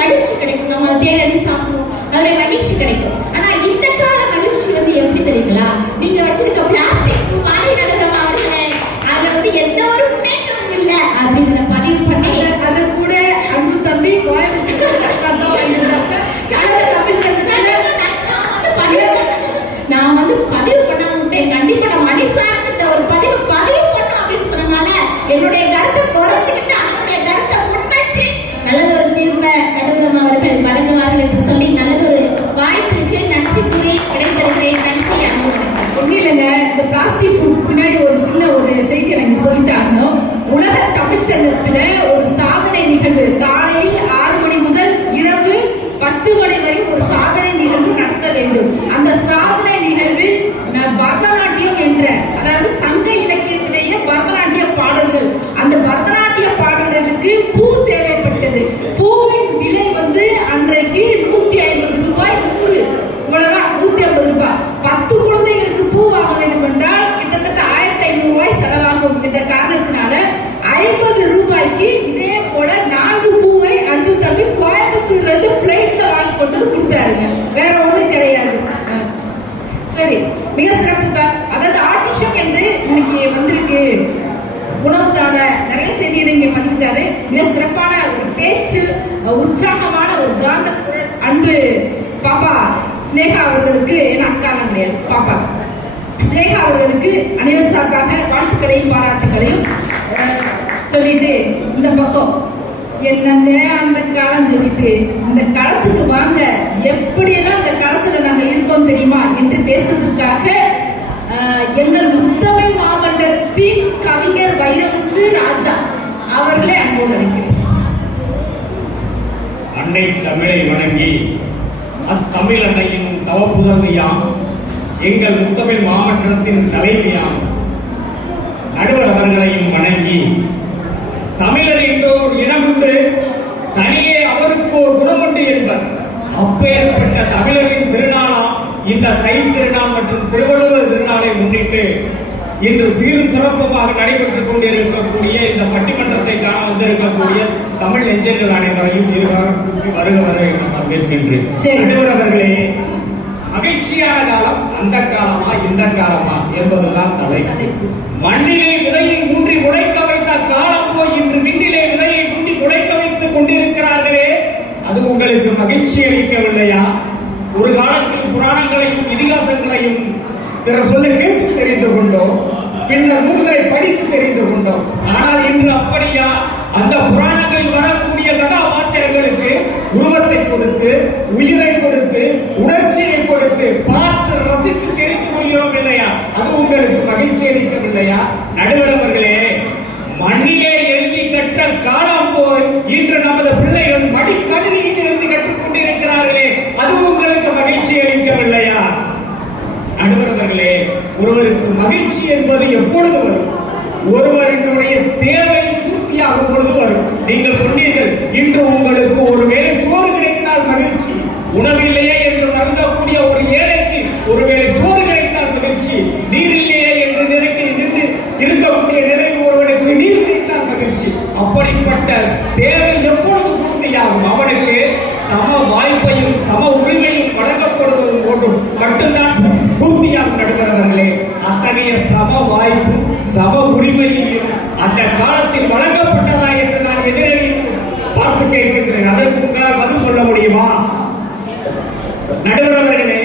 மகிழ்ச்சி கிடைக்கும். நம்ம தேனடி சாப்பிடுவோம், அதோட மகிழ்ச்சி கிடைக்கும். ஆனா இந்த கால மகிழ்ச்சி வந்து எப்படி தெரியுங்களா, நீங்க வச்சிருக்க பிளாஸ்டிக் மாறி நடக்கிறோம் அவர்களே, அதுல வந்து எந்த ஒரு முன்னேற்றமும் இல்ல அப்படின்றத பதிவு பண்ணி அது கூட அன்பு தம்பி நான் வந்து பதிவு பண்ண விட்டேன். கண்டிப்பா நான் மணிசார்ந்த ஒரு பதிவு பண்ணும் அப்படின்னு சொன்னனால என்னுடைய கருத்தை குறைச்சிக்கிட்டு அவனுடைய கருத்தை முன்னச்சு நல்லதொரு தீர்வை நடுவர் அவர்கள் வழங்குவார்கள் என்று சொல்லி நல்லதொரு வாய்ப்பிற்கு நன்றி கூறி கிடைத்திருக்கிறேன். நன்றி. ஒன்னும் இல்லைங்க, இந்த பிளாஸ்டிக் பின்னாடி ஒரு சின்ன ஒரு செய்தி எனக்கு சொல்லித்தாங்க. உலக தமிழ்ச்சங்கத்துல ஒரு சாதனை நிகழ்வு காலையில் 6 மணி முதல் இரவு 10 மணி வரை ஒரு சாதனை நிகழ்வு நடத்த வேண்டும். அந்த சாதனை நிகழ்வில் பரதநாட்டியம் என்ற, அதாவது சங்க இலக்கியத்திலேயே பரதநாட்டிய பாடல்கள், அந்த பரதநாட்டிய பாடல்களுக்கு பூ தேவைப்பட்டது. பூவின் விலை வந்து அன்றைக்கு 150 ரூபாய், 100 இவ்வளவுதான், 150 ரூபாய். 10 குழந்தைகளுக்கு பூ வாங்க வேண்டும் என்றால் கிட்டத்தட்ட 1500 ரூபாய் செலவாகும். என்ற காரணத்தினால 50 ரூபாய்க்கு இதே போல 4 பூவை அன்பு தம்பி கோயம்புத்தூர்ல இருந்து பிளைட்ல வாங்கி கொண்டு கொடுத்தாருங்க. வேற ஒண்ணும் கிடையாது. சரி, மிக சிறப்பு தான். அதாவது ஆட்டிசம் என்று இன்னைக்கு வந்திருக்கு, உணவுக்கான நிறைய செய்தியை இங்க பண்ணிட்டாரு. மிக சிறப்பான ஒரு பேச்சு, உற்சாகமான ஒரு காந்த குரல். அன்பு பாப்பா ஸ்னேகா அவர்களுக்கு, என்ன அக்காலம் கிடையாது, பாப்பா ஸ்னேகா அவர்களுக்கு அனைவர் சார்பாக வாழ்த்துக்களையும் பாராட்டுகளையும் சொல்லிட்டு, இந்த பக்கம் என்னங்க அந்த காலம் சொல்லிட்டு இந்த களத்துக்கு வாங்க, எப்படியெல்லாம் அந்த களத்துல நாங்க இருக்கோம் தெரியுமா என்று பேசுவதற்காக எங்கள் முத்தமிழ் மாவட்டத்தின் கவிஞர் வைரமுத்து ராஜா அவர்களே அன்போடு அழைக்கிறேன். அன்னை தமிழை வணங்கி அத்தமிழ் அன்னையின் தவப்புதவியாம் எங்கள் முத்தமிழ் மாவட்டத்தின் தலைமையாம் நடுவர் அவர்களையும் வணங்கி, தமிழர் என்றோர் இனமுண்டு, தனியே அவருக்கு ஒரு குணமுண்டு என்பர். அப்பேற்பட்ட தமிழரின் திருநாளாம் இந்த தை திருநாள் மற்றும் திருவள்ளுவர் திருநாளை முன்னிட்டு இன்று சீரும் சிறப்புமாக நடைபெற்றுக் கொண்டிருக்கக்கூடிய இந்த பட்டிமன்றத்தை காண வந்திருக்கக்கூடிய தமிழ் நெஞ்சங்கள் அனைவரையும் வருக என வரவேற்கின்றேன். நடுவர் அவர்களே, மகிழ்ச்சியான காலம் அந்த காலமா இந்த காலமா என்பதுதான் தலைப்பு. மண்ணிலே விதையை ஊன்றி உழைக்க வைத்த காலம் போய் இன்று விண்ணிலே விதையை ஊன்றி உழைக்க வைத்துக் கொண்டிருக்கிறார்களே, அது உங்களுக்கு மகிழ்ச்சி அளிக்கவில்லையா? ஒரு காலத்தில் புராணங்களையும் இதிகாசங்களையும் பிறர் சொல்ல கேட்டு தெரிந்து கொண்டோம், பின்னர் நூல்களை படித்து தெரிந்து கொண்டோம். ஆனால் இன்று அப்படியா? அந்த புராணங்களில் வரக்கூடிய கதாபாத்திரங்களுக்கு உருவத்தை கொடுத்து, உயிரை கொடுத்து, உணர்ச்சியை கொடுத்து, பார்த்து ரசித்து தெரிந்து கொள்கிறோம் இல்லையா? அது உங்களுக்கு மகிழ்ச்சி அளிக்கவில்லையா? நடுவர் அவர்களே, மண்ணிலே எழுதி கற்ற காலம் போய் இன்று நமது பிள்ளைகள் மடிக்கணினியில் எழுதி கற்றுக் கொண்டிருக்கிறார்களே, அது உங்களுக்கு மகிழ்ச்சி அளிக்கவில்லையா? நடுவர் அவர்களே, ஒருவருக்கு மகிழ்ச்சி என்பது எப்பொழுது வரும்? ஒருவருடைய தேவை பூர்த்தியாகும் பொழுது வரும். நீங்கள் சொன்னீர்கள், இன்று உங்களுக்கு ஒரு வேளை சோறு கிடைத்தால் மகிழ்ச்சி, உணவில்லையே என்று வருந்தக்கூடிய ஒரு ஏழைக்கு ஒருவேளை சோறு கிடைத்தால் மகிழ்ச்சி, நீர் இல்லையே என்று நின்று இருக்கக்கூடிய நிறைவு ஒருவனுக்கு நீர் கிடைத்தால் மகிழ்ச்சி. அப்படிப்பட்ட தேவை எப்பொழுது பூர்த்தியாகும்? அவனுக்கு சம வாய்ப்பையும் சம உரிமையும் வழங்கப்படுவது மட்டும்தான் பூர்த்தியாகும். நடுவர் அவர்களே, வாய்ப்பும் சம உரிமையையும் அந்த காலத்தில் வழங்கப்பட்டதா என்று நான் எதிரணி பார்த்து கேட்கின்றேன். அதற்கு உங்களால் பதில் சொல்ல முடியுமா? நடுவர் அவர்களே,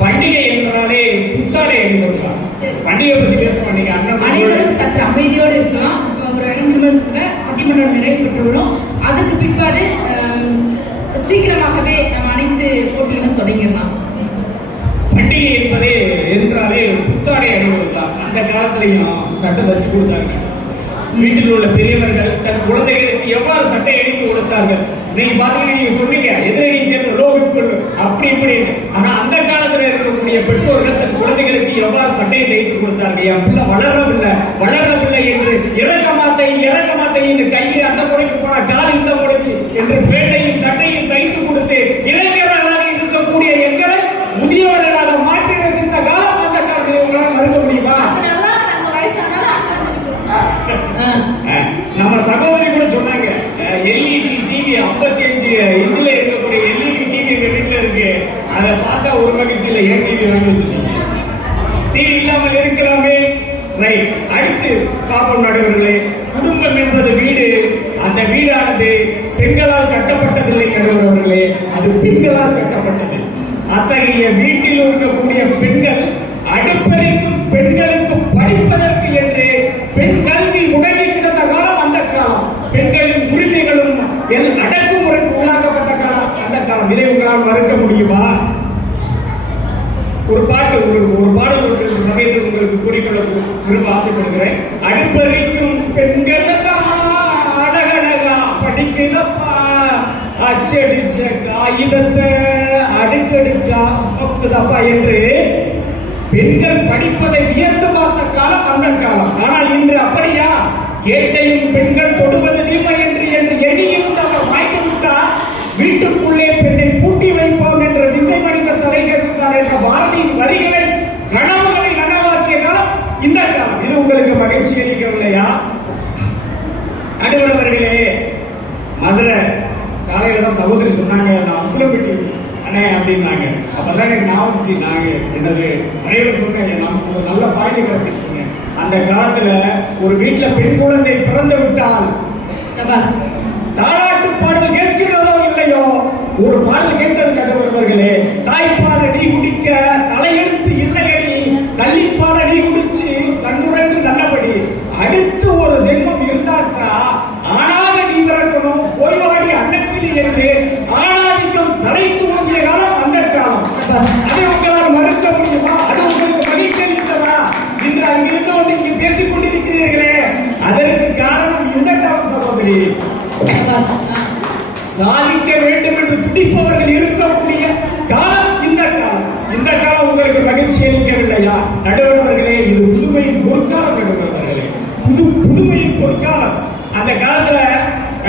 பண்டிகை என்றாலே புத்தாடை அணிந்திருக்கிறார். பண்டிகை பத்தி பேச மாட்டீங்க. அனைவரும் சற்று அமைதியோடு இருக்கலாம். ஒரு 5 நிமிடத்துல பட்டிமன்றம் நிறைவு பெற்றுவிடும். அதுக்கு பிற்பாடு சீக்கிரமாகவே நம்ம அனைத்து போட்டிகளும் தொடங்கிடலாம். பண்டிகை என்பதே என்றாலே புத்தாடை அணிவதுதான். அந்த காலத்திலையும் சட்டை வச்சு கொடுத்தாங்க. வீட்டில் உள்ள பெரியவர்கள் தன் குழந்தைகளுக்கு எவ்வாறு சட்டை அணிந்து கொடுத்தார்கள். நீங்க பாத்தீங்கன்னா நீங்க சொன்னீங்க எதிரணி தேர்தல் அப்படி இப்படி. ஆனா அந்த காலத்துல இருக்கக்கூடிய பெற்றோர்கள் தன் குழந்தைகளுக்கு எவ்வாறு சட்டையை தைத்து கொடுத்தார்கள். என் பிள்ளை வளரவில்லை என்று இறக்க மாட்டேன் என்று கையை அந்த முறைக்கு போன கால் இந்த முறைக்கு என்று பேட்டையும் சட்டையும் தைத்து கொடுத்து இளைஞர்களாக இருக்கக்கூடிய எங்களை முதியவர்களாக மாற்றி ரசித்த காலம் அந்த காலத்தில் உங்களால் மறுக்க முடியுமா? நம்ம சகோதரி கூட சொன்னாங்க, எல்இடி டிவி 55 இன்ச்ல இருக்கக்கூடிய எல்இடி டிவி எங்க வீட்டுல இருக்கு. அதை பார்த்தா ஒரு மகிழ்ச்சி இல்லை. ஏன் டிவி வாங்கி வச்சிருக்கீங்க? டிவி இல்லாமல் இருக்கலாமே. ரைட். அடுத்து பாப்போம் நடுவர்களே, குடும்பம் என்பது வீடு. அந்த வீடானது செங்கலால் கட்டப்பட்டதில்லை நடுவர்களே, அது பெண்களால் கட்டப்பட்டது. அத்தகைய வீட்டில் இருக்கக்கூடிய பெண்கள் அடுப்பறைக்கும் பெண்களுக்கு படிப்பதற்கு என்று பெண் கல்வி முடங்கி கிடந்த காலம் அந்த காலம். பெண்களின் உரிமைகளும் அடக்குமுறைக்கு உள்ளாக்கப்பட்ட காலம் அந்த காலம். இதை உங்களால் மறுக்க முடியுமா? ஒரு பாடல் சமயத்தில் உங்களுக்கு கூறிக்கொள்ள விரும்ப ஆசைப்படுகிறேன். அடுப்பறைக்கும் பெண்கள் அழகழகா படிக்கிறப்பா, அச்சடிச்ச காகிதத்தை அடுக்கடுக்கா சுமக்குதப்பா என்று பெண்கள் படிப்பதை வியந்து பார்த்த காலம் அந்த காலம். ஆனால் இன்று அப்படியா? கேட்டையும் பெண்கள் தொடுவது தீமை என்று எண்ணியிருந்து அவர் வாய்த்து விட்டார். வீட்டுக்குள்ளே பெண்ணை பூட்டி வைப்போம் என்ற விந்தை மனித தலைவர் என்ற பாரதியின் வரிகளை கனவுகளை நனவாக்கிய காலம் இந்த காலம். இது உங்களுக்கு மகிழ்ச்சி அளிக்கவில்லையா? நடுவர்களே, மதுரை காலையில தான் சகோதரி சொன்னாங்க, நான் அவசரப்பட்டு அண்ணே அப்படின்னாங்க. அப்பதான் எனக்கு ஞாபகம் நாங்க என்னது நிறைய சொன்னேன், நமக்கு ஒரு நல்ல பாய்ந்து கிடைச்சிருச்சுங்க. அந்த காலத்துல ஒரு வீட்டுல பெண் குழந்தை பிறந்து விட்டால் தாலாட்டு பாடல் கேட்கிறதோ இல்லையோ, ஒரு பாடல் கேட்டது நடுவர்களே, தாய்ப்பால நீ குடிக்க தலையெழுத்து இல்லையடி, கள்ளிப்பால நீ குடிச்சு கண்ணுறந்து நல்லபடி, அடுத்து ஒரு ஜென்மம் இருந்தாக்கா ஆணாக நீ பிறக்கணும், போய்வாடி அன்னக்கிளி என்று ஆணாதிக்கம் தலை துவங்கிய காலம் அந்த காலம். அதை உங்களால் மறுக்க முடியுமா? அது உங்களுக்கு மகிழ்ச்சி அளித்ததா? இன்று அங்கிருந்து வந்து இங்கு பேசிக் கொண்டிருக்கிறீர்களே, அதற்கு காரணம் இந்த காலம் சகோதரி. சாதிக்க வேண்டும் என்று துடிப்பவர்கள் இருக்கக்கூடிய காலம் இந்த காலம். இந்த காலம் உங்களுக்கு மகிழ்ச்சி அளிக்கவில்லையா? நடுவர்களே, இது புதுமையின் பொற்காலம். நடுவர்களே, புதுமையின் பொற்காலம். அந்த காலத்துல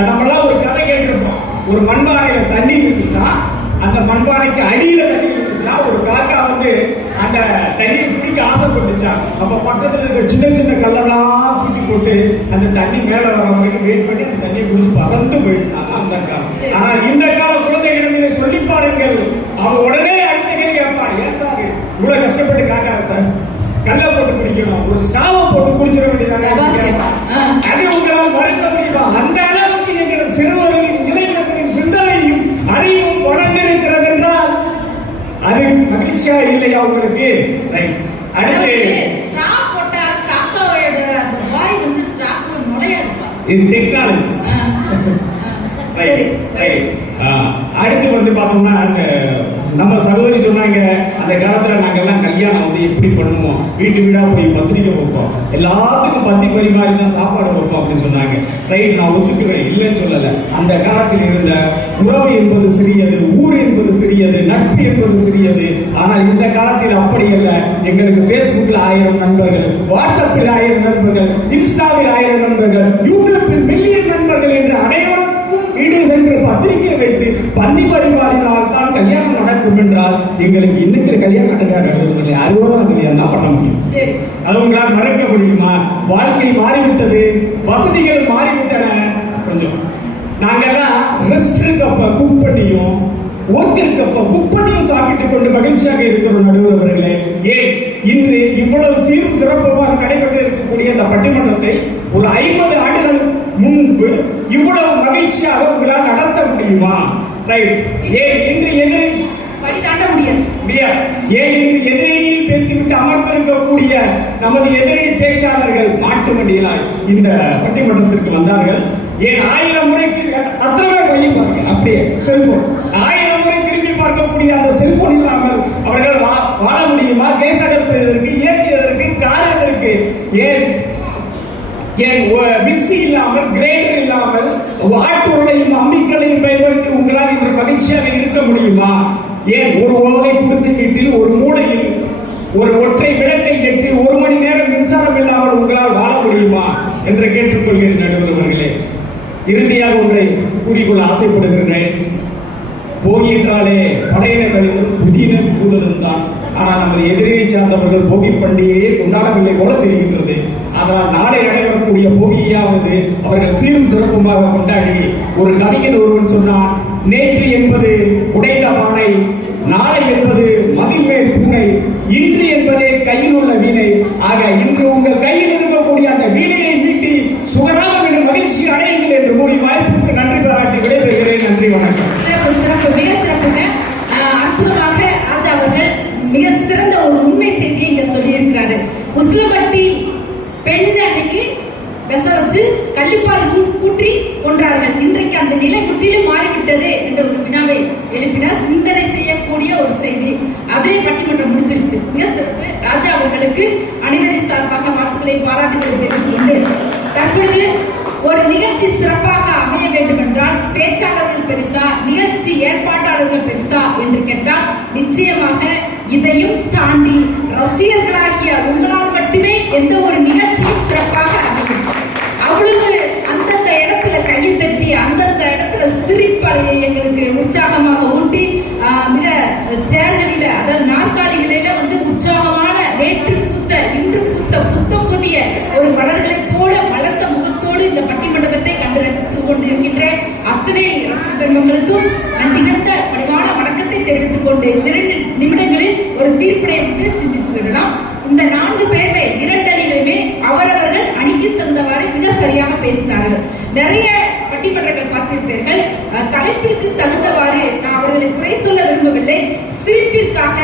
நம்மளாம் ஒரு கதை கேட்டிருப்போம். ஒரு மண்பானையில தண்ணி இருந்துச்சா, அந்த மண்பானைக்கு அடியில தண்ணி இருந்துச்சா, ஒரு காக்கா வந்து அந்த தண்ணியை குடிக்க ஆசைப்பட்டுச்சா. அப்ப பக்கத்துல இருக்க சின்ன சின்ன கல்லெல்லாம் தூக்கி போட்டு அந்த தண்ணி மேல வர வரைக்கும் வெயிட் பண்ணி அந்த தண்ணியை குடிச்சு பறந்து போயிடுச்சாங்க அந்த காலம். ஆனால் இந்த கால குழந்தைகளிடம் இதை சொல்லி பாருங்கள், அவன் உடனே அடுத்த கேள்வி கேட்பான், ஏன் சார் இவ்வளவு கஷ்டப்பட்டு காக்கா கல்ல போட்டு குடிக்கணும், ஒரு ஸ்டாவை போட்டு குடிச்சிட வேண்டியதாக. அது உங்களால் மறுக்க முடியுமா? அந்த அளவுக்கு எங்கள் சிறுவர்களின் இளைஞர்களின் சிந்தனையும் அறிவும் வளர்ந்திருக்கிறது என்றால் அது மகிழ்ச்சியா இல்லையா உங்களுக்கு? அடுத்து இது டெக்னாலஜி. அடுத்து வந்து பார்த்தோம்னா நம்ம சகோதரி சொன்னாங்க, அந்த காலத்துல நாங்க எல்லாம் கல்யாணம் வந்து எப்படி பண்ணுவோம், வீட்டு வீடா போய் பத்திரிக்கை வைப்போம், எல்லாத்துக்கும் பத்தி பரிமாறி தான் சாப்பாடு வைப்போம் அப்படின்னு சொன்னாங்க. ரைட், நான் ஒத்துக்குவேன், இல்லைன்னு சொல்லல. அந்த காலத்தில் இருந்த உறவு என்பது சிறியது, ஊர் என்பது சிறியது, நட்பு என்பது சிறியது. ஆனால் இந்த காலத்தில் அப்படி அல்ல. எங்களுக்கு பேஸ்புக்கில் 1000 நண்பர்கள், வாட்ஸ்அப்பில் 1000 நண்பர்கள், இன்ஸ்டாவில் 1000 நண்பர்கள், யூடியூப்பில் மில்லியன் நண்பர்கள் என்று அனைவருக்கும் வீடு சென்று பத்திரிகை வைத்து பந்தி பரிமாறினால் தான் கல்யாணம் நடக்கும் என்றால் எங்களுக்கு இன்னைக்கு கல்யாணம் நடக்காது. 60 கல்யாணம் தான் பண்ண முடியும். அது உங்களால் மறக்க முடியுமா? வாழ்க்கை மாறிவிட்டது, வசதிகள் மாறிவிட்டன. கொஞ்சம் நாங்கெல்லாம் ரெஸ்ட் கப்ப குக் பண்ணியும் ஒர்க்கர் கப்ப குக் பண்ணியும் சாப்பிட்டுக் கொண்டு மகிழ்ச்சியாக இருக்கிறோம் நடுவர்களே. ஏன் இன்று இவ்வளவு சீரும் சிறப்பு பட்டிமன்றத்தை ஒரு 50 ஆண்டுகள் முன்பு இவ்வளவு மகிழ்ச்சியாக உங்களால் நடத்த முடியுமா? ரைட். ஏன் இன்று எதிரி படி தாண்ட முடியாது. ஏன் இன்று எதிரியில் பேசிவிட்டு அமர்ந்திருக்கக்கூடிய நமது எதிரி பேச்சாளர்கள் மாட்டு வண்டிகளாய் இந்த பட்டிமன்றத்திற்கு வந்தார்கள். ஏன் 1000 முறைக்கு அத்தனை வழி பாருங்க, அப்படியே செல்போன் 1000 முறை திரும்பி பார்க்கக்கூடிய அந்த செல்போன் இல்லாமல் அவர்கள் வாழ முடியுமா? கேஸ் அகற்றுவதற்கு, ஏசி எதற்கு, கார் எதற்கு? ஏன் மிக்சி இல்லாமல், கிரைண்டர் இல்லாமல், ஆட்டோலையும் அம்மிக்கலையும் பயன்படுத்தி உங்களால் இன்று மகிழ்ச்சியாக இருக்க முடியுமா? ஏன் ஒரு ஓலை குடிசை வீட்டில் ஒரு மூலையில் ஒரு ஒற்றை விளக்கை ஏற்றி 1 மணி நேரம் மின்சாரம் இல்லாமல் உங்களால் வாழ முடியுமா என்று கேட்டுக்கொள்கிறேன் நடுவர் அவர்களே. இறுதியாக ஒன்றை கூறிக்கொள்ள ஆசைப்படுகின்றேன். போகி என்றாலே படையினர்களும் புதியினர் கூதலும் தான். ஆனால் நமது எதிரியை சார்ந்தவர்கள் போகி பண்டிகையை கொண்டாடவில்லை போல தெரிகின்றது. அதனால் நாளை நடைபெறக்கூடிய போகியாவது அவர்கள் சீரும் சிறப்புமாக கொண்டாடி, ஒரு கவிஞன் ஒருவன் சொன்னான், நேற்று என்பது உடைந்த பானை, நாளை என்பது மதில் மேல் பூனை, இன்று என்பதே கையில் உள்ள வீணை. ஆக இன்று உங்கள் கையில் இருக்கக்கூடிய அந்த வீணையை மீட்டி சுகராக மகிழ்ச்சி அடையுங்கள் என்று கூறி வாய்ப்புக்கு நன்றி பாராட்டி விடைபெறுகிறேன். நன்றி, வணக்கம். சிறப்பு, மிக சிறப்புங்க. அற்புதமாக ராஜா அவர்கள் மிக சிறந்த ஒரு உண்மை செய்தியை இங்க சொல்லி இருக்கிறாரு. உசிலம்பட்டி பெண் அன்னைக்கு விச வச்சு கள்ளிப்பால் கூற்றி கொன்றார்கள். இன்றைக்கு அந்த நிலை முற்றிலும் மாறிவிட்டது என்ற ஒரு வினாவை எழுப்பினார். சிந்தனை செய்யக்கூடிய ஒரு செய்தி. அதே பட்டிமன்றம் முடிஞ்சிருச்சு. மிக சிறப்பு. ராஜா அவர்களுக்கு அணிவடை சார்பாக வாழ்த்துக்களை பாராட்டுகளை தெரிவித்துக் கொண்டு தற்பொழுது ஒரு நிகழ்ச்சி சிறப்பாக அமைய வேண்டும் என்றால் பேச்சாளர்கள் பெருசா, நிகழ்ச்சி ஏற்பாட்டாளர்கள் பெருசா என்று கேட்டால் நிச்சயமாக இதையும் தாண்டி ரசிகர்களாகிய உங்களால் மட்டுமே எந்த ஒரு நிகழ்ச்சியும் சிறப்பாக அமையும். அவ்வளவு அந்தந்த இடத்துல கையை தட்டி, அந்தந்த இடத்துல சிரிப்பலையை எங்களுக்கு உற்சாகமாக ஊட்டி, மிக சேர்களில, அதாவது நாற்காலிகளில உற்சாகமான நேற்று சுத்த இன்று புத்த புத்தம் புதிய ஒரு மலர்களை போல வளர்ந்த முகத்தோடு இந்த பட்டிமன்றத்தை கண்டு ரசித்துக் கொண்டிருக்கின்ற அத்தனை ரசிக பெருமக்களுக்கும் நான் நிகழ்ந்த பணிவான வணக்கத்தை தெரிவித்துக் கொண்டு 2 நிமிடங்களில் ஒரு தீர்ப்பினை விட்டு சிந்தித்து விடலாம். இந்த 4 பேருமே 2 அணிகளுமே அவரவர்கள் அணிக்கு தந்தவாறு மிக சரியாக பேசினார்கள். நிறைய பட்டிமன்றங்கள் பார்த்திருப்பீர்கள். தலைப்பிற்கு தகுந்தவாறு நான் அவர்களை குறை சொல்ல விரும்பவில்லை. சிரிப்பிற்காக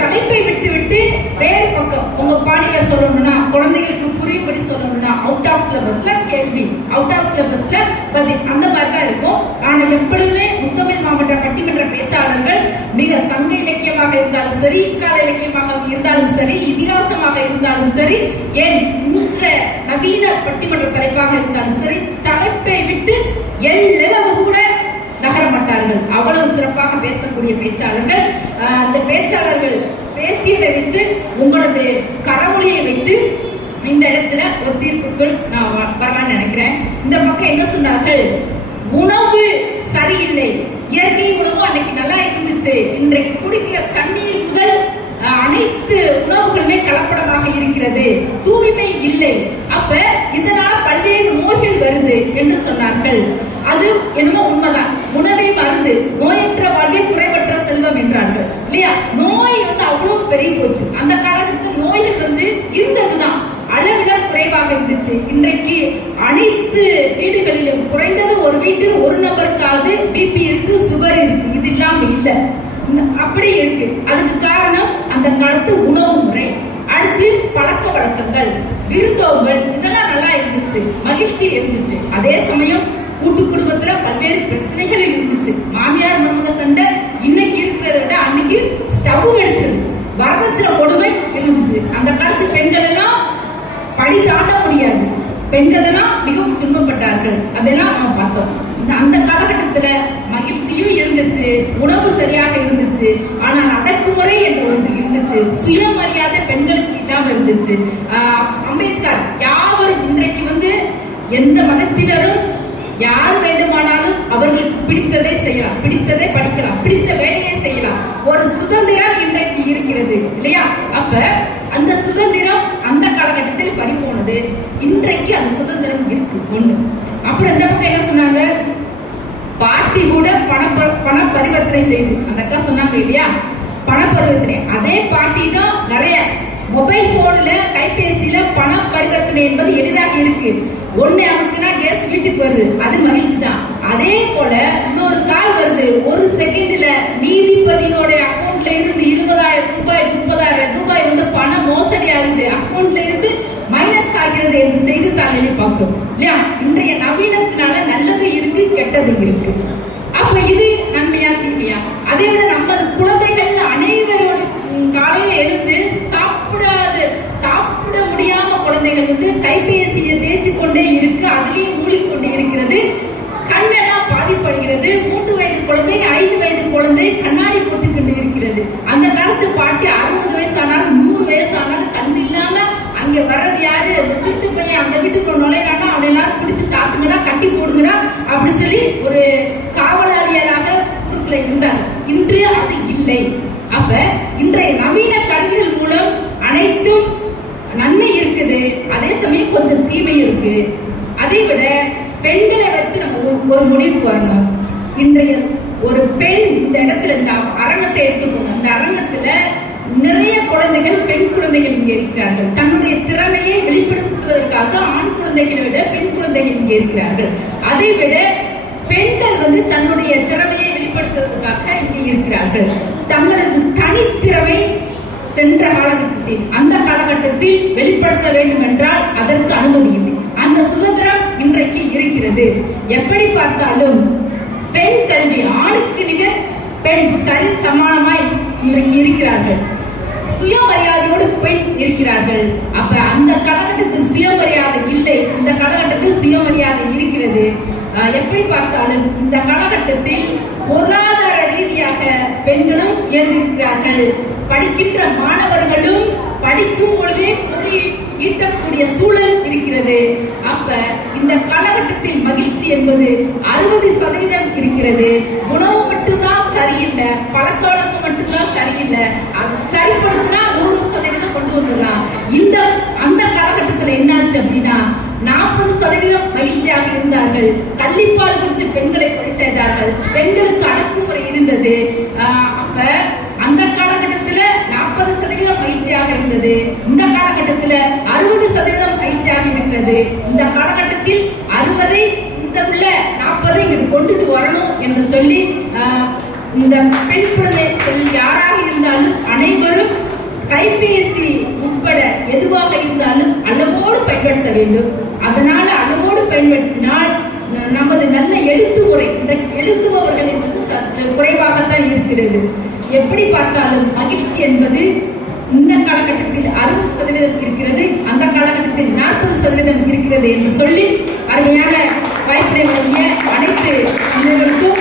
தலைப்பை விட்டு வேறு பக்கம் உங்க பாணியில சொல்லணும்னா, குழந்தைகளுக்கு புரியும்படி சொல்லணும்னா அவுட் ஆஃப் சிலபஸ்ல கேள்வி, அவுட் ஆஃப் சிலபஸ்ல பதில், அந்த மாதிரி தான் இருக்கும். ஆனால் எப்பொழுதுமே முத்தமிழ் மாவட்ட பட்டிமன்ற பேச்சாளர்கள் மிக சங்க இலக்கியமாக இருந்தாலும் சரி, இக்கால இலக்கியமாக இருந்தாலும் சரி, இதிகாசமாக இருந்தாலும் சரி, ஏன் இன்ற நவீன பட்டிமன்ற தலைப்பாக இருந்தாலும் சரி, தலைப்பை விட்டு எல்லளவு கூட நகர மாட்டார்கள். அவ்வளவு சிறப்பாக பேசக்கூடிய பேச்சாளர்கள். அந்த பேச்சாளர்கள் பேசியதை வைத்து, உங்களது கரவொலியை வைத்து இந்த இடத்துல ஒரு தீர்ப்புக்குள் நான் வரலான்னு நினைக்கிறேன். இந்த பக்கம் என்ன சொன்னார்கள்? உணவு சரியில்லை, இயற்கை உணவு அன்னைக்கு நல்லா இருந்துச்சு, இன்றைக்கு குடிக்கிற தண்ணீர் முதல் அனைத்து உணவுகளுமே கலப்படமாக இருக்கிறது, தூய்மை இல்லை, அப்ப இதனால் பல்வேறு நோய்கள் வருது என்று சொன்னார்கள். அது என்னமோ உண்மைதான். உணவை மருந்து, நோயற்ற வாழ்வே குறைவற்ற செல்வம் என்றார்கள் இல்லையா? நோய் அவ்வளவு பெரிய போச்சு. அந்த காலகட்டத்தில் நோய்கள் இருந்ததுதான், அளவிட குறைவாக இருந்துச்சு. இன்றைக்கு அனைத்து வீடுகளிலும் குறைந்தது ஒரு வீட்டில் ஒரு நபருக்காவது பிபி இருக்கு, சுகர் இருக்கு, இது இல்லாம இல்ல, அப்படி இருக்கு. அதுக்கு காரணம் அந்த காலத்து உணவு முறை. அடுத்து பழக்க வழக்கங்கள், விருந்தோம்பல், இதெல்லாம் நல்லா இருந்துச்சு, மகிழ்ச்சி இருந்துச்சு. அதே சமயம் கூட்டு குடும்பத்துல பல்வேறு பிரச்சனைகள் இருந்துச்சு. மாமியார் மருமக சண்டை இன்னைக்கு இருக்கிறத விட அன்னைக்கு ஸ்டவ் வெடிச்சது, வரதட்சணை கொடுமை இருந்துச்சு. அந்த காலத்து பெண்கள் எல்லாம் படி தாண்ட முடியாது, பெண்கள் எல்லாம் மிகவும் துன்பப்பட்டார்கள். அதெல்லாம் நம்ம பார்த்தோம். அந்த காலகட்டத்துல மகிழ்ச்சியும் இருந்துச்சு, உணவு சரியாக இருந்துச்சு, ஆனால் அடக்குமுறை என்ற ஒன்று இருந்துச்சு, சுயமரியாதை பெண்களுக்கு இல்லாம இருந்துச்சு. அம்பேத்கர் யாவரும் இன்றைக்கு எந்த மதத்தினரும் யார் வேண்டுமானாலும் அவர்களுக்கு பிடித்ததை செய்யலாம், பிடித்ததை படிக்கலாம், பிடித்த வேலையை செய்யலாம், ஒரு சுதந்திரம் இன்றைக்கு இருக்கிறது இல்லையா? அப்ப அந்த சுதந்திரம் அந்த காலகட்டத்தில் பறி போனது, இன்றைக்கு அந்த சுதந்திரம் இருக்கு ஒண்ணு. அப்புறம் இந்த பக்கம் என்ன சொன்னாங்க? பாட்டி கூட பண பரிவர்த்தனை செய்து, அந்த அக்கா சொன்னாங்க இல்லையா, பண பரிவர்த்தனை. அதே பாட்டி தான் நிறைய மொபைல் போன்ல கைபேசியில பணம் பரிவர்த்தனை என்பது எளிதாக இருக்கு. ஒண்ணு அமுக்குனா கேஸ் வீட்டுக்கு வருது, அது மகிழ்ச்சி தான். அதே போல இன்னொரு கால் வருது, ஒரு செகண்ட்ல நீதிபதியோட அக்கௌண்ட்ல இருந்து 20,000 ரூபாய் 30,000 ரூபாய் வந்து பண மோசடி ஆகுது, அக்கௌண்ட்ல இருந்து மைனஸ் ஆகிறது என்று செய்தித்தாள்களில் பார்க்கிறோம் இல்லையா? இன்றைய நவீனத்தினால நல்லது இருக்கு, கெட்டது இருக்கு. அப்ப இது நன்மையா தீமையா? அதே விட நமது குழந்தைகள் அனைவரோட காலையில எழுந்து சாப்பிட முடியாம குழந்தைகள் வந்து கைபேசியை தேய்ச்சி கொண்டே இருக்கு, அதிலேயே மூழ்கிக்கொண்டே இருக்கிறது, கண்ணெல்லாம் பாதிப்படுகிறது. 3 வயது குழந்தை 5 வயது குழந்தை கண்ணாடி போட்டுக்கொண்டு இருக்கிறது. அந்த காலத்து பாட்டி 60 வயசானாலும் 100 வயசானாலும் கண் இல்லாம அங்க வர்றது யாரு? அந்த வீட்டு பையன் அந்த வீட்டுக்கு நுழையிறானா அவனை எல்லாரும் பிடிச்சு சாத்துங்கடா, கட்டி போடுங்கடா அப்படி சொல்லி ஒரு காவலாளியராக ஊருக்குள்ள இருந்தாங்க. இன்று அது இல்லை. அப்ப இன்றைய நவீன கருவிகள் மூலம் அனைத்தும் நன்மை இருக்குது, அதே சமயம் கொஞ்சம் தீமை இருக்கு. அதை விட பெண்களை வைத்து நம்ம ஒரு முடிவுக்கு வரணும். இன்றைய ஒரு பெண் இந்த இடத்துல இந்த அரங்கத்தை எடுத்துக்கோங்க. இந்த அரங்கத்துல நிறைய குழந்தைகள், பெண் குழந்தைகள் இங்கே இருக்கிறார்கள். தன்னுடைய திறமையை வெளிப்படுத்துவதற்காக ஆண் குழந்தைகளை விட பெண் குழந்தைகள் இங்கே இருக்கிறார்கள். அதை விட பெண்கள் வந்து தன்னுடைய திறமையை வெளிப்படுத்துவதற்காக இங்கே இருக்கிறார்கள். தங்களது தனித்திறமை சென்ற காலகட்டத்தில் அந்த காலகட்டத்தில் வெளிப்படுத்த வேண்டும் என்றால் அதற்கு அனுமதி இல்லை. அந்த சுதந்திரம் இன்றைக்கு இருக்கிறது. எப்படி பார்த்தாலும் பெண் கல்வி ஆணுக்கு நிகர் பெண் சரி சமானமாய் இன்றைக்கு இருக்கிறார்கள். சுயமரியாதையோடு பெண் இருக்கிறார்கள். அப்ப அந்த காலகட்டத்தில் சுயமரியாதை இல்லை, இந்த காலகட்டத்தில் சுயமரியாதை இருக்கிறது. எப்படி பார்த்தாலும் இந்த காலகட்டத்தில் பொருளாதார ரீதியாக பெண்களும் உயர்ந்திருக்கிறார்கள். படிக்கின்ற மாணவர்களும் படிக்கும் பொழுதே ஈட்டக்கூடிய சூழல் இருக்கிறது. அப்ப இந்த காலகட்டத்தில் மகிழ்ச்சி என்பது 60% இருக்கிறது. உணவு மட்டும்தான் சரியில்லை, பழக்க வழக்கம் மட்டும்தான் சரியில்லை, அது சரிப்படுத்தினா 100% கொண்டு வந்துடலாம். அந்த காலகட்டத்தில் என்னாச்சு அப்படின்னா 40% மகிழ்ச்சியாக இருந்தார்கள். கள்ளிப்பால் கொடுத்து பெண்களை கொலை செய்தார்கள். பெண்களுக்கு அடக்குமுறை இருந்தது. அப்ப அந்த காலகட்டத்தில் 40% மகிழ்ச்சியாக இருந்தது. இந்த காலகட்டத்தில் 60% மகிழ்ச்சியாக இருக்கிறது. இந்த காலகட்டத்தில் 60 இந்த உள்ள 40 கொண்டுட்டு வரணும் என்று சொல்லி இந்த பெண் குழந்தைகள் யாராக இருந்தாலும் அனைவரும் கைபேசி உட்பட எதுவாக இருந்தாலும் அளவோடு பயன்படுத்த வேண்டும். அதனால அளவோடு பயன்படுத்தினால் நமது நல்ல எழுத்து முறை, இந்த எழுதுபவர்கள் என்பது சற்று குறைவாகத்தான் இருக்கிறது. எப்படி பார்த்தாலும் மகிழ்ச்சி என்பது இந்த காலகட்டத்தில் 60% இருக்கிறது, அந்த காலகட்டத்தில் 40% இருக்கிறது என்று சொல்லி அருமையான வாய்ப்பினை வழங்கிய அனைத்து அனைவருக்கும்